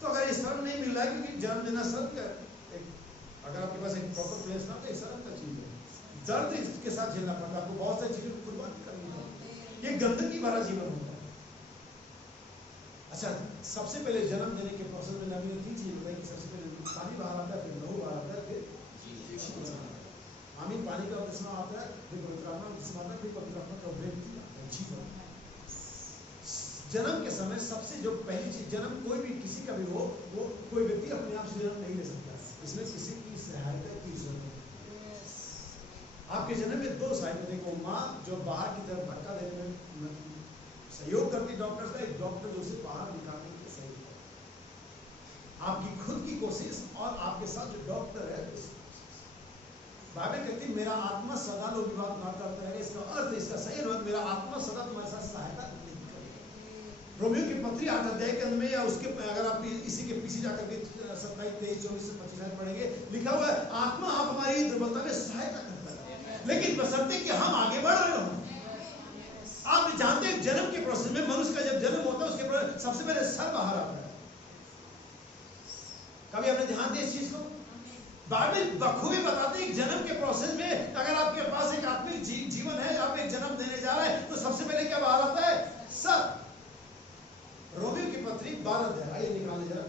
तो अगर ये शर्म नहीं मिल रहा है, क्योंकि जन्म देना शर्म क्या, अगर आपके पास एक प्रॉपर प्लेस ना तो शर्म का चीज है। दर्द इसके साथ झेलना पड़ता है, आपको बहुत सारी चीजों को कुर्बान करनी पड़ती है। ये गंदगी भरा जीवन होता है। अच्छा, सबसे पहले जन्म देने के प्रोसेस में नबी ने 3 चीजें बताई कि सबसे पहले पानी बाहर आता है, फिर लहू बाहर आता है, फिर आमीन, पानी का बपतिस्मा आता है, फिर पवित्र आत्मा का बपतिस्मा आता है, फिर पवित्र आत्मा का व्यक्ति आता है, जीवन। जन्म के समय सबसे जो पहली चीज, जन्म कोई भी किसी का भी हो, वो कोई व्यक्ति अपने आप से जन्म नहीं ले सकता, इसमें किसी की सहायता की जरूरत है। आपके जन्म में 2 सहायता देखो, माँ जो बाहर की तरफ धक्का देने में सहयोग करती डॉक्टर का, एक डॉक्टर जो उसे बाहर निकालने के सहयोग करता। आपकी खुद की कोशिश और आपके साथ जो डॉक्टर है। बाइबल कहती मेरा आत्मा सदा लोग विवाद ना करता है, इसका अर्थ, इसका सही अर्थ, मेरा आत्मा सदा तुम्हारे साथ सहायता नहीं करेगा। रोमियो की पत्री 8 अध्याय के अंदर में, या उसके अगर आप इसी के पीछे जाकर के 27, 23, 24 से 25 पढ़ेंगे, लिखा हुआ है आत्मा आप हमारी दुर्बलता में सहायता करता है, लेकिन बशर्ते कि हम आगे बढ़ रहे हो। आप जानते हैं जन्म के प्रोसेस में मनुष्य का जब जन्म होता है उसके सबसे पहले सर बाहर आता है। कभी आपने ध्यान दिया इस चीज को? बाइबल बखूबी बताते हैं जन्म के प्रोसेस में अगर आपके पास एक आत्मिक जीवन है, आप एक जन्म देने जा रहे हैं, तो सबसे पहले क्या बाहर आता है? सर। रोमियो की पत्री 12 अध्याय, आइए निकाले जरा,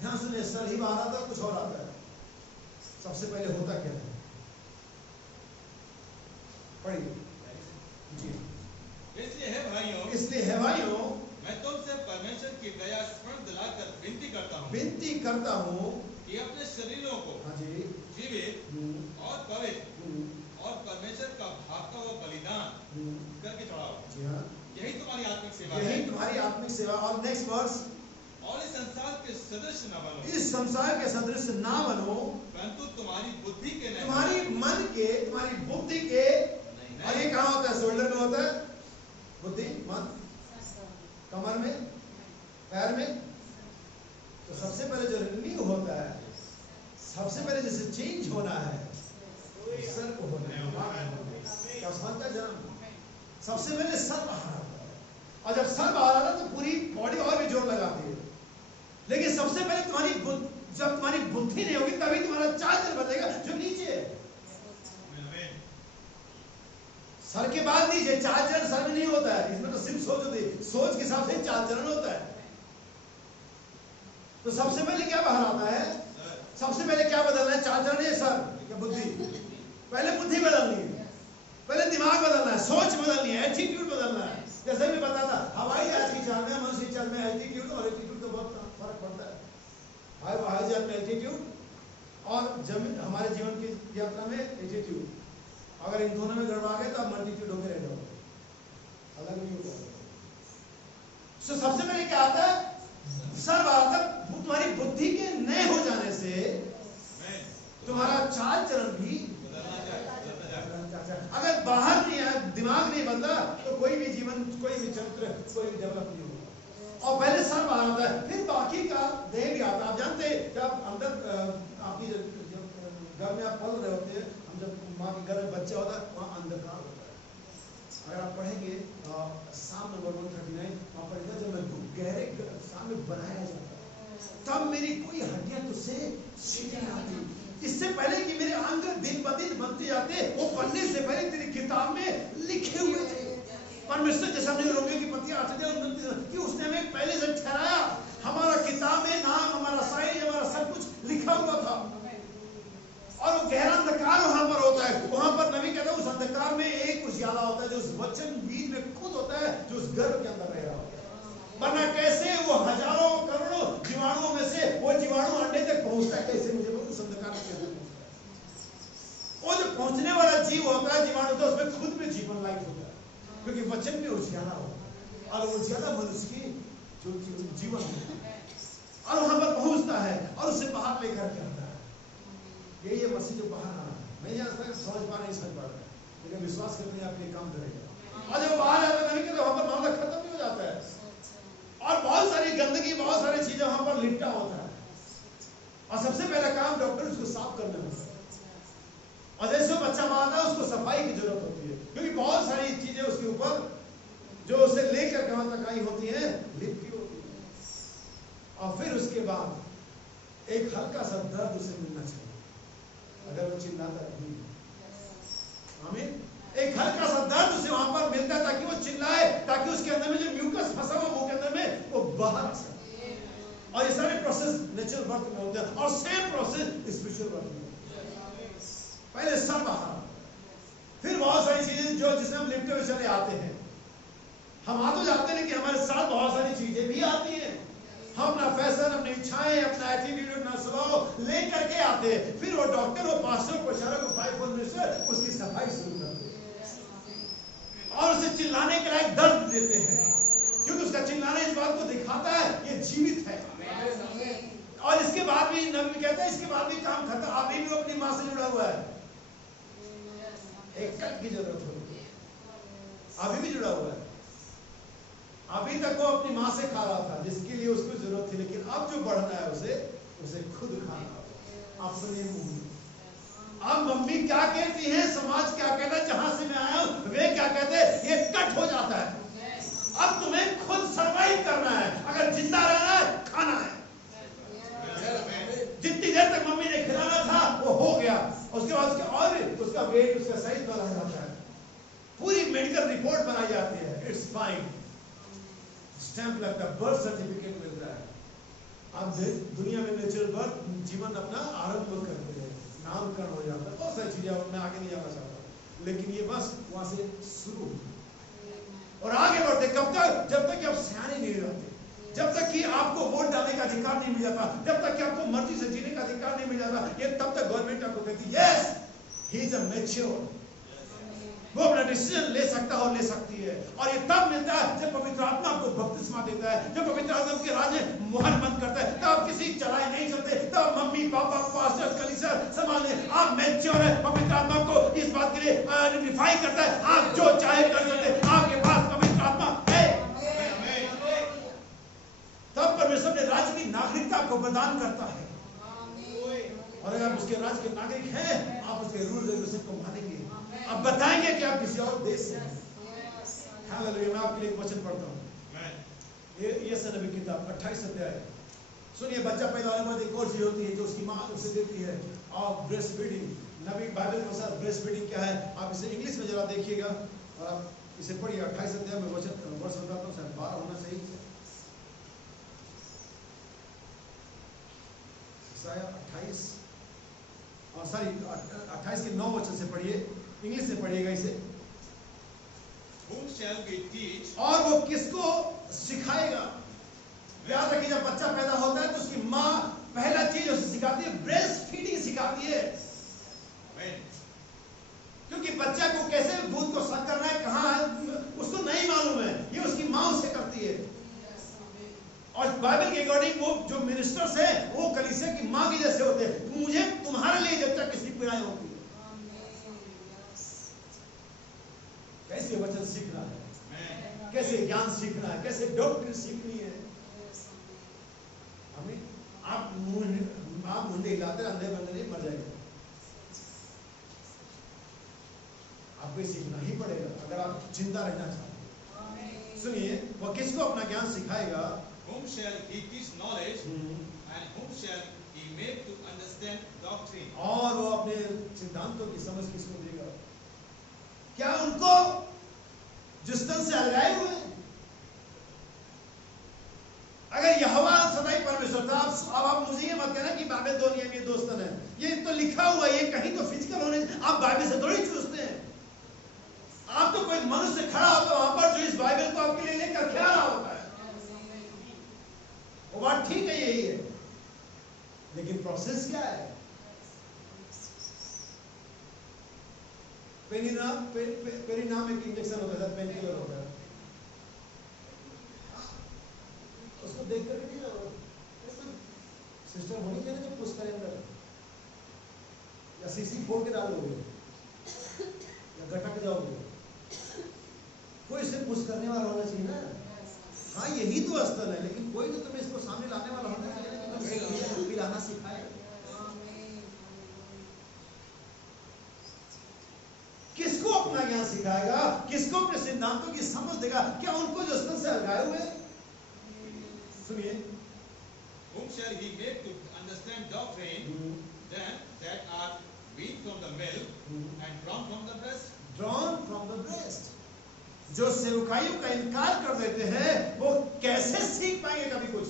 ध्यान सुनिए। सर ही बाहर आता है, कुछ और आता है? सबसे पहले होता क्या है? पढ़िए जी। इसलिए है भाइयों, मैं तुमसे परमेश्वर की दया स्मरण दिलाकर विनती करता हूँ कि अपने शरीरों को जीवित और पवित्र और परमेश्वर का भाता हुआ बलिदान करके चढ़ाओ। जी हाँ, यही तुम्हारी आत्मिक सेवा है। यही तुम्हारी आत्मिक सेवा। और नेक्स्ट वर्स, और इस संसार के सदृश न बनो, इस संसार के सदृश ना बनो, परंतु तुम्हारी बुद्धि के नहीं, तुम्हारी मन के, तुम्हारी बुद्धि के। और ये कहाँ होता है? शोल्डर में होता है बुद्धि, मन कमर में, पैर में। तो सबसे पहले जो रिन्यू होता है, सबसे पहले जैसे चेंज होना है, सर को होना है। क्या समझता है जन्म? सबसे पहले सर बाहर आता है, और जब सर बाहर आता है तो पूरी बॉडी और भी जोर लगाती है। लेकिन सबसे पहले जब तुम्हारी बुद्धि नहीं होगी तभी तुम्हारा चाल बदलेगा जो नीचे है। सर के बाद नीचे चाल चलन सर में नहीं होता है, इसमें तो सिर्फ सोच होती है, सोच के हिसाब से चाल चलन होता है। तो सबसे पहले क्या बाहर आता है? सबसे पहले क्या बदलना है? चाल चलन है सर क्या बुद्धि? पहले बुद्धि बदलनी है, पहले दिमाग बदलना है, सोच बदलनी है, एटीट्यूड बदलना है। जैसे मैं बताता हवाई जहाज की चाल में, मनुष्य की चाल में एटीट्यूड और एटीट्यूड का बहुत फर्क पड़ता है। हवाई जहाज में एटीट्यूड और हमारे जीवन की यात्रा में एटीट्यूड, अगर इन दोनों में गड़बड़ा गए तो आप मल्टीट्यूड होकर रह जाओगे, अलग नहीं होगा। तो सबसे पहले क्या आता है? सर्व आता है। तुम्हारी बुद्धि के नए हो जाने से तुम्हारा चाल चलन भी, अगर बाहर नहीं आया, दिमाग नहीं बदला, तो कोई भी जीवन, कोई भी चरित्र, कोई भी डेवलप नहीं होगा। और पहले सर्व बाहर आता है, फिर बाकी का देह भी आता है। आप जानते हैं जब अंदर आपकी घर में आप पल रहे होते हैं, हम जब माँ के घर में बच्चा होता है, वहाँ अंधकार होता है। अगर आप पढ़ेंगे साम नंबर 139, वहाँ पढ़ेगा जब मैं गहरे सामने बनाया जाता है, तब मेरी कोई हड्डियां तुझसे सीधी आती। इससे पहले कि मेरे अंग दिन ब दिन बनते जाते, वो पढ़ने से पहले तेरी किताब में लिखे हुए थे। परमेश्वर जैसा हमने रोमियो की पत्तियां 8 कि उसने हमें पहले से ठहराया, हमारा किताब में नाम, हमारा साइज, हमारा सब कुछ लिखा हुआ था। और वो गहरा अंधकार वहां पर होता है, वहां पर नबी कहता है उस अंधकार में एक उजियाला होता है, जो उस वचन बीज में खुद होता है, जो उस गर्भ के अंदर रह रहा होता है। वरना कैसे वो हजारों करोड़ों जीवाणुओं में से वो जीवाणु अंडे तक पहुंचता है, कैसे मुझे उस अंधकार में कैसे पहुंचता है? वो जो पहुंचने वाला जीव होता है, जीवाणु, तो उसमें खुद में जीवन लाइट होता है, क्योंकि वचन में उजियाला होता है, और उजियाला मनुष्य की जो जीवन है, और वहां पर पहुंचता है और उसे बाहर लेकर के आता है। ये मसीह जो बाहर आ रहा है, मैं जानता हूं समझ पा नहीं समझ पा रहा है, लेकिन विश्वास करने आपके काम करेगा। और जब बाहर आता है, नहीं वहां पर मामला खत्म नहीं हो जाता है, और बहुत सारी गंदगी, बहुत सारी चीजें वहां पर लिपटा होता है। और सबसे पहला काम डॉक्टर उसको साफ करना होता है, और जैसे बच्चा मारता है उसको सफाई की जरूरत होती है, क्योंकि बहुत सारी चीजें उसके ऊपर जो उसे लेकर कहां तक आई होती है, लिपटी होती है। और फिर उसके बाद एक हल्का सा दर्द उसे मिलना चाहिए, अगर वो चिल्लाता नहीं। आमीन। एक हल्का सा दर्द उसे वहां पर मिलता है, ताकि वो चिल्लाए, ताकि उसके अंदर में जो म्यूकस फंसा हुआ मुंह के अंदर में, वो बाहर आ सके। और ये सारे प्रोसेस नेचुरल बर्थ में होते हैं, और सेम प्रोसेस स्पिरिचुअल बर्थ में होता है। पहले सब बाहर, फिर बहुत सारी चीजें जो जिसमें हम लिपटे हुए चले आते हैं। हम आ तो जाते हैं, लेकिन हमारे साथ बहुत सारी चीजें भी आती हैं। हम अपना फैशन, अपनी इच्छाएं, अपना एटीट्यूड, अपना स्वभाव लेकर के आते हैं। फिर वो डॉक्टर, वो पास्टर, प्रचारक, वो 5 मिनिस्टर उसकी सफाई शुरू करते हैं, और उसे चिल्लाने के लायक दर्द देते हैं, क्योंकि उसका चिल्लाना इस बात को दिखाता है ये जीवित है। और इसके बाद भी नबी कहता है, इसके बाद भी काम खत्म, अभी भी वो अपनी मां से जुड़ा हुआ है। एक कट की जरूरत होगी, अभी भी जुड़ा हुआ है। अभी तक वो अपनी मां से खा रहा था, जिसके लिए उसको जरूरत थी, लेकिन अब जो बढ़ना है उसे खुद खाना अपने मुंह में। अब मम्मी क्या कहती है, समाज क्या कहता है, जहां से मैं आया हूं वे क्या कहते हैं, ये कट हो जाता है। अब तुम्हें खुद सरवाइव करना है, अगर जिंदा रहना है, खाना है। जितनी देर तक मम्मी ने खिलाना था वो हो गया, उसके बाद उसका वेट, उसका साइज बढ़ा जाता है, पूरी मेडिकल रिपोर्ट बनाई जाती है, इट्स फाइन, स्टैंप लगता है, बर्थ सर्टिफिकेट मिलता है। अब दुनिया में नेचुरल बर्थ, जीवन अपना आरंभ करते हैं, नामकरण हो जाता है, बहुत सारी चीजें, मैं आगे नहीं जाना चाहता, लेकिन ये बस वहां से शुरू और आगे बढ़ते कब तक, जब तक कि आप सियाने नहीं रहते, जब तक कि आपको वोट डालने का अधिकार नहीं मिल जाता, जब तक कि आपको मर्जी से जीने का अधिकार नहीं मिल जाता, ये तब तक गवर्नमेंट आपको कहती है yes he is a mature, वो अपना डिसीजन ले सकता है और ले सकती है। और ये तब मिलता है जब पवित्र आत्मा आपको बपतिस्मा देता है, जब पवित्र आत्मा के राज में मुहर बंद करता है, तब आप किसी चलाए नहीं चलते, तब मम्मी पापा पास्टर कलीसिया संभालने, आप मैच्योर है, पवित्र आत्मा को इस बात के लिए आइडेंटिफाई करता है, आप जो चाहे कर सकते हैं, आपके पास पवित्र आत्मा है। तब परमेश्वर ने राज्य की नागरिकता को प्रदान करता है, और अगर आप उसके राज्य के नागरिक हैं, आप उसके रूल रेगुलेशन को मानेंगे, आप बताएंगे कि आप किसी और देश से हैं। हालेलुया। मैं आपके लिए एक वचन पढ़ता हूँ, ये यशायाह नबी की किताब 28 अध्याय। सुनिए, बच्चा पैदा होने के बाद एक और चीज होती है जो उसकी माँ उसे देती है, और ब्रेस्ट फीडिंग। नबी बाइबल के अनुसार ब्रेस्ट फीडिंग क्या है, आप इसे इंग्लिश में जरा देखिएगा और आप इसे पढ़िए। 28 अध्याय में वचन वर्ष बताता हूँ, शायद 12 होना चाहिए। यशायाह 28 और सॉरी 28 के 9 वचन से पढ़िए, इंग्लिश से पढ़िएगा इसे। Whom shall we teach? और वो किसको सिखाएगा। याद रखिए, जब बच्चा पैदा होता है तो उसकी माँ पहला चीज उसे सिखाती है, ब्रेस्ट फीडिंग सिखाती सिखाती है। क्योंकि बच्चा को कैसे दूध को सक करना है, कहाँ है, उसको नहीं मालूम है, ये उसकी माँ उसे करती है। और बाइबल के अकॉर्डिंग वो जो मिनिस्टर्स है वो कलीसिया की माँ की जैसे होते हैं। मुझे तुम्हारे लिए जब तक किसी पीड़ाएं होती है, कैसे वचन सीखना है, कैसे ज्ञान सीखना है, कैसे डॉक्ट्रिन सीखनी है। हमें आप मुंडे हिलाते अंधे बंदे नहीं मर जाएगा। आपको सीखना ही पड़ेगा अगर आप जिंदा रहना चाहते हैं। सुनिए, वो किसको अपना ज्ञान सिखाएगा? Whom shall he teach knowledge and whom shall he make to understand doctrine? और वो अपने सिद्धांतों की समझ किसको देगा? क्या उनको जिस तन से अलगाए हुए? अगर यहोवा सदाई परमेश्वर था, अब आप मुझे ये मत कहना कि बाइबल दो नियम ये दोस्तन है, ये तो लिखा हुआ है, ये कहीं तो फिजिकल होने, आप बाइबल से थोड़ी चूसते हैं। आप तो कोई मनुष्य खड़ा होता वहां पर जो इस बाइबल को आपके लिए लेकर क्या रहा होता है, वो बात ठीक है, यही है, लेकिन प्रोसेस क्या है? पेरिनाम एक इंजेक्शन होता है, पेन किलर होता है, उसको देख कर नहीं जाओ, सिस्टर होनी चाहिए ना जो पुश करे अंदर, या सीसी फोड़ के डालोगे या गटक जाओगे, कोई इसे पुश करने वाला होना चाहिए ना। हाँ यही तो अस्तर है, लेकिन कोई तो तुम्हें इसको सामने लाने वाला होना चाहिए कि तुम्हें पिलाना सिखाए। किसको अपना ज्ञान सिखाएगा? किसको अपने सिद्धांतों की समझ देगा? क्या उनको जो स्तन से अलगाए हुए? सुनिए, whom shall he make to understand doctrine that are weaned from the milk and drawn from the breast? Drawn from the breast. जो सेवकाइयों का इनकार कर देते हैं वो कैसे सीख पाएंगे कभी कुछ?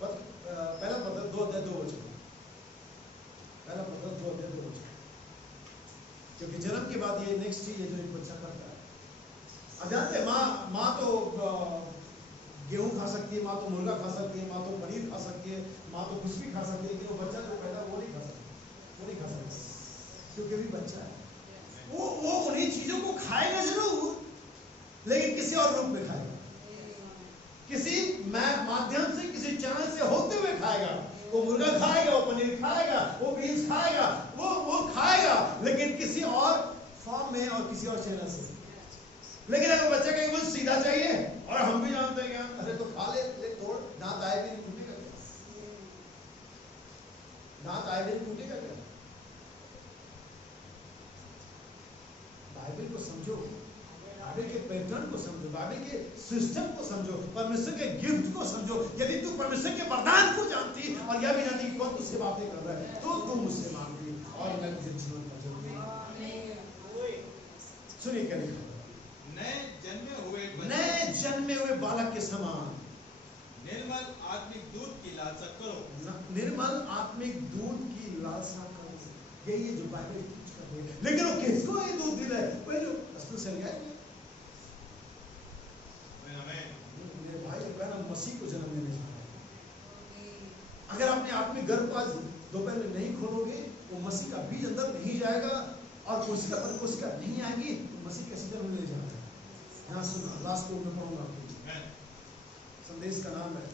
पहला पत्र 2:2 पहला पत्र 2:2, क्योंकि जन्म के बाद ये नेक्स्ट चीज है जो एक बच्चा करता है। आप जानते हैं माँ तो गेहूं खा सकती है, माँ तो मुर्गा खा सकती है, माँ तो पनीर खा सकती है, माँ तो कुछ भी खा सकती है, लेकिन वो बच्चा जो पैदा वो नहीं खा सकता, क्योंकि भी बच्चा है। वो उन्हीं चीजों को खाएगा जरूर, लेकिन किसी और रूप में खाएगा, किसी माध्यम से, किसी चैनल से होते हुए खाएगा। वो मुर्गा खाएगा, वो पनीर खाएगा, वो बीन्स खाएगा, वो खाएगा, लेकिन किसी और फॉर्म में और किसी और चैनल से। लेकिन अगर बच्चे का कुछ सीधा चाहिए, और हम भी जानते हैं क्या, अरे तो खा ले तोड़, दांत आए भी नहीं टूटेगा क्या? दांत आए भी नहीं टूटेगा क्या? बाइबल को समझो, बाइबल के पैटर्न को समझो, बाइबल के सिस्टम को समझो, परमेश्वर के गिफ्ट को समझो। यदि तू परमेश्वर के वरदान को जानती और यह भी जानती कि कौन तुझसे बातें कर रहा है, तो तू मुझसे मांगती और मैं तुझे जीवन का जरूर। सुनिए क्या लिखा, नए जन्मे हुए बालक के समान निर्मल आत्मिक दूध की लालसा करो। निर्मल आत्मिक दूध की लालसा करो, यही है जो बाइबल टीच कर रही है। लेकिन वो किसको ये दूध दिला है? वो जो अस्पताल से गया मेरे भाई ने कहा ना, मसीह को जन्म देने जा रहा है। अगर आपने आत्मिक गर्भ आज दोपहर में नहीं खोलोगे, वो मसीह का बीज अंदर नहीं जाएगा और कोशिका नहीं आएगी, तो मसीह कैसे जन्म लेने जा रहा है? यहाँ सुना, लास्ट में पढ़ूंगा आपको। संदेश का नाम है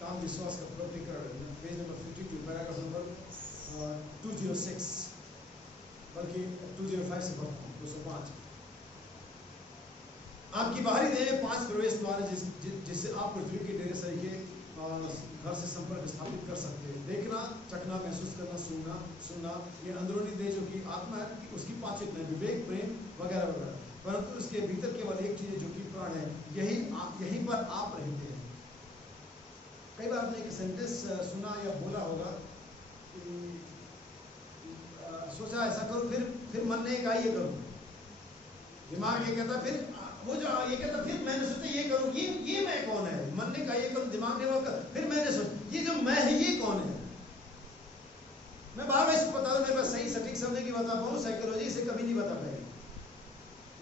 काम विश्वास का प्रकटीकरण, पेज नंबर 52, पैराग्राफ नंबर 206, बल्कि 205 से पढ़ता हूँ, 205। आपकी बाहरी देह में 5 प्रवेश द्वार है, जिससे आप पृथ्वी के ढेर सारे घर से संपर्क स्थापित कर सकते हैं। देखना, चखना, महसूस करना, सुनना, ये अंदरूनी देह जो कि आत्मा है, उसकी 5 इतने विवेक, प्रेम वगैरह वगैरह। परंतु इसके भीतर केवल एक चीज है जो कि प्राण है, यहीं पर आप रहते हैं। कई बार आपने एक सेंटेंस सुना या बोला होगा कि सोचा ऐसा करूं, फिर मन ने कहा ये करूं, दिमाग ये कहता, फिर वो जो ये कहता, फिर मैंने सोचा ये करूं, ये मैं कौन है? मन ने कहा ये करूं, दिमाग ने वो कहा, फिर मैंने सोचा ये जो मैं है ये कौन है? मैं बार-बार इसको बता दूं, मेरे पास सही सटीक शब्द की बता पाऊं, साइकोलॉजी इसे कभी नहीं बता पाएगी।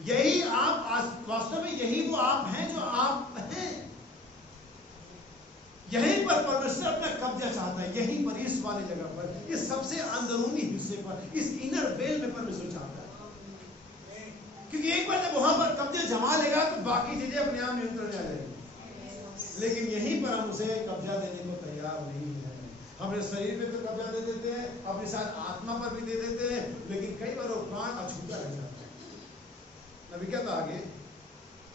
यही आप वास्तव में यही वो आप हैं जो आप हैं। यहीं पर परमेश्वर अपना कब्जा चाहता है, यहीं पर इस वाले जगह पर, इस सबसे अंदरूनी हिस्से पर, इस इनर वेल में परमेश्वर चाहता है। क्योंकि एक बार जब वहां पर कब्जा जमा लेगा तो बाकी चीजें अपने आप नियंत्रण में आ जाएगी। लेकिन यहीं पर हम उसे कब्जा देने को तैयार नहीं है। अपने शरीर में तो कब्जा दे देते हैं, अपने साथ आत्मा पर भी दे देते हैं, लेकिन कई बार वो प्राण अछूता रह जाता है। नबी कहता आगे,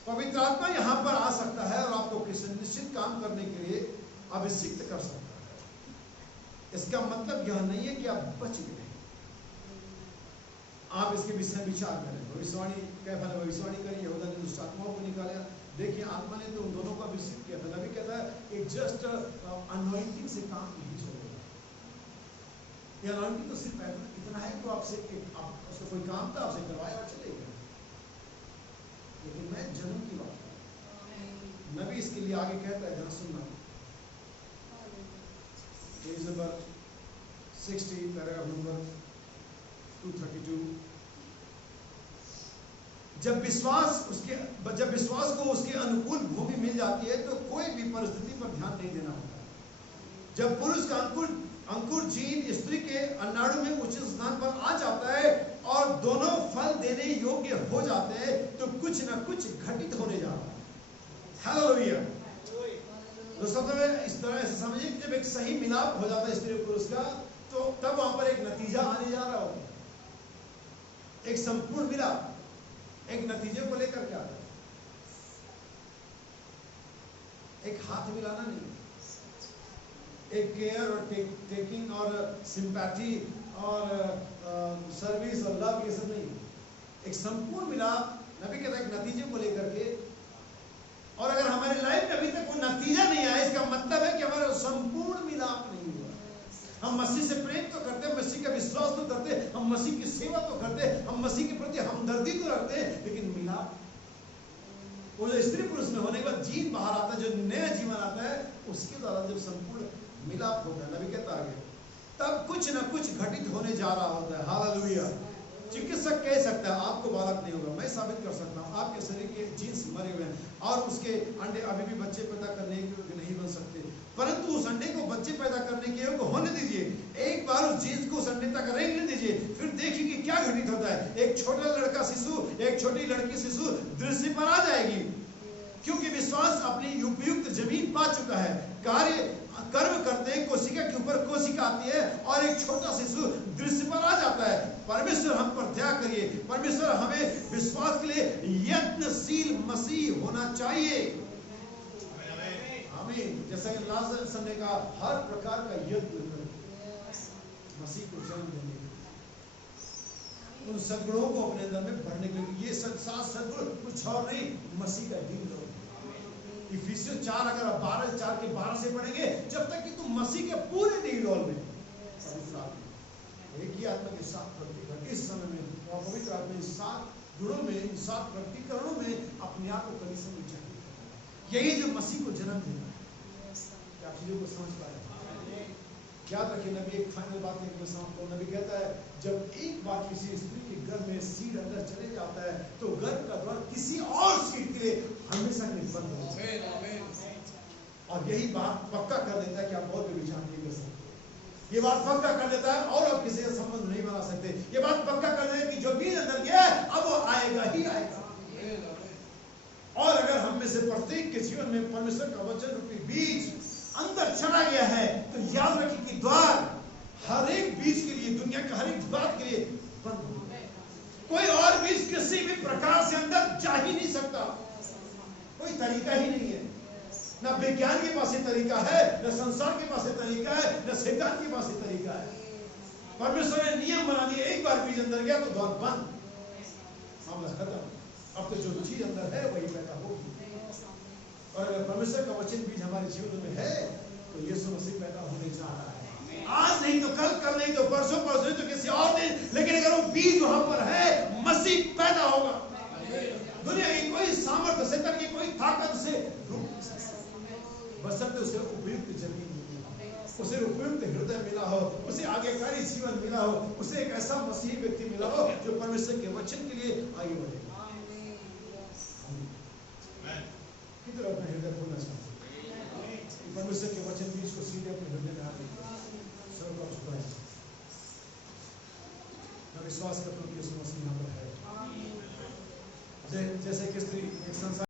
पवित्र आत्मा यहाँ पर आ सकता है और आपको किसी निश्चित काम करने के लिए अभिषिक्त कर सकता है। इसका मतलब यह नहीं है कि आप बच गए, आप इसके विषय में विचार करें। भविष्यवाणी कैफा ने भविष्यवाणी करी, यहूदा ने दुष्ट आत्माओं को निकाला। देखिए आत्मा ने तो उन दोनों को अभिषिक्त किया था। नबी कहता है एक जस्ट अनॉइंटिंग से काम नहीं चलेगा। ये अनॉइंटिंग तो सिर्फ इतना है कि आपसे उसका कोई काम था, आपसे करवाया और चले गए। लेकिन मैं जन्म की बात कर, नबी इसके लिए आगे कहता है, जरा सुनना, पेज नंबर 60 पैराग्राफ नंबर 232। जब विश्वास को उसके अनुकूल भूमि मिल जाती है तो कोई भी परिस्थिति पर ध्यान नहीं देना होता है। जब पुरुष का अंकुर जीन स्त्री के अन्नाड़ु में उच्च स्थान पर आ जाता है और दोनों फल देने योग्य हो जाते हैं तो कुछ न कुछ घटित होने जा रहा है। हालेलुया। तो सब में इस तरह से समझिए, जब एक सही मिलाप हो जाता है स्त्री पुरुष का, तो तब वहां पर एक नतीजा आने जा रहा होगा, एक संपूर्ण मिलाप, एक नतीजे को लेकर के आता है। एक हाथ मिलाना नहीं, एक केयर और टेकिंग और सिंपैथी और सर्विस और लव, ये सब नहीं। एक संपूर्ण मिलाप, नबी कहता है एक नतीजे को लेकर के। और अगर हमारे लाइफ में अभी तक वो नतीजा नहीं आया, इसका मतलब है कि हमारा संपूर्ण मिलाप नहीं हुआ। हम मसीह से प्रेम तो करते हैं, मसीह का विश्वास तो करते हैं, हम मसीह की सेवा तो करते हैं, हम मसीह के प्रति हमदर्दी तो रखते हैं, लेकिन मिलाप, वो जो स्त्री पुरुष में होने के बाद जीन बाहर आता है, जो नया जीवन आता है, उसके द्वारा जब संपूर्ण मिलाप होता है, नबी कहता आगे, तब कुछ न कुछ घटित होने जा रहा होता है। हालेलुया। चिकित्सक कह सकता है आपको बालक नहीं होगा, मैं साबित कर सकता हूँ आपके शरीर के जीन्स मरे हुए हैं और उसके अंडे अभी भी बच्चे पैदा करने के योग्य नहीं बन सकते, परंतु उस अंडे को बच्चे पैदा करने के योग्य होने दीजिए। एक बार उस जीन्स को उस अंडे तक रहने दीजिए, फिर देखिए कि क्या घटित होता है। एक छोटा लड़का शिशु, एक छोटी लड़की शिशु दृष्टि पर आ जाएगी, क्योंकि विश्वास अपनी उपयुक्त जमीन पा चुका है। कर्म करते हैं, कोशिका के ऊपर कोशिका आती है और एक छोटा शिशु दृश्य पर आ जाता है। परमेश्वर हम पर दया करिए, परमेश्वर हमें विश्वास के लिए यत्नशील मसीह होना चाहिए। आमीन। जैसा कि लाजर संडे का हर प्रकार का यत्न मसीह को जन्म देने, उन सद्गुणों को अपने अंदर में भरने के लिए। ये सात सद्गुण कुछ और नहीं, मसीह का दिन लो। इफिसियों 4 अगर 4 के 12 से पढ़ेंगे, जब तक कि तुम मसीह के पूरे नहीं रोल में पवित्र आत्मा, एक ही आत्मा के साथ प्रकटीकरण, इस समय में पवित्र आत्मा इस 7 गुणों में, इन 7 प्रकटीकरणों में अपने आप को कलीसिया में चाहिए। यही जो मसीह को जन्म देना है। क्या आप चीजों को समझ पाए? याद रखिए, नबी एक फाइनल बात है कि समाप्त करूं। नबी कहता है जब एक बार किसी स्त्री के गर्भ में सीड अंदर चले जाता है तो गर्भ का द्वार किसी और सीड के लिए हमेशा के लिए बंद हो जाता है। और यही बात पक्का कर देता है कि आप बहुत विचार नहीं कर सकते। ये बात पक्का कर देता है और आप किसी से संबंध नहीं बना सकते। ये बात पक्का कर देता है कि जो बीज अंदर गया है अब वो आएगा ही आएगा। और अगर हम में से प्रत्येक के जीवन में परमेश्वर का वचन रूपी बीज अंदर चला गया है तो याद रखिए कि द्वार हर एक बीज के लिए, दुनिया के हर एक बात के लिए बंद हो गया। कोई और बीज किसी भी प्रकार से अंदर जा ही नहीं सकता, कोई तरीका ही नहीं है। ना विज्ञान के पास ये तरीका है, न संसार के पास ये तरीका है, न शैतान के पास ये तरीका है। परमेश्वर ने नियम बना दिया, एक बार बीज अंदर गया तो द्वार बंद, मामला खत्म। अब तो जो चीज अंदर है वही पैदा होगी। और अगर परमेश्वर का वचन बीज हमारे जीवन में है तो यीशु मसीह पैदा होने जा रहा है। आज नहीं तो कल, कल नहीं तो परसों, परसों नहीं तो किसी और दिन, लेकिन अगर वो बीज वहां पर है, मसीह पैदा होगा। दुनिया की कोई सामर्थ्य, शैतान की कोई ताकत से रुक नहीं सकती, बशर्ते उसे उपयुक्त जमीन मिली हो, उसे उपयुक्त हृदय मिला हो, उसे आज्ञाकारी जीवन मिला हो, उसे एक ऐसा मसीही व्यक्ति मिला हो जो परमेश्वर के वचन के लिए आगे बढ़ेगा। किधर अपना हृदय खोलना चाहते हैं? परमेश्वर के वचन भी इसको सीधे अपने हृदय में आ गई। सर्व का शुक्र है। मैं विश्वास करता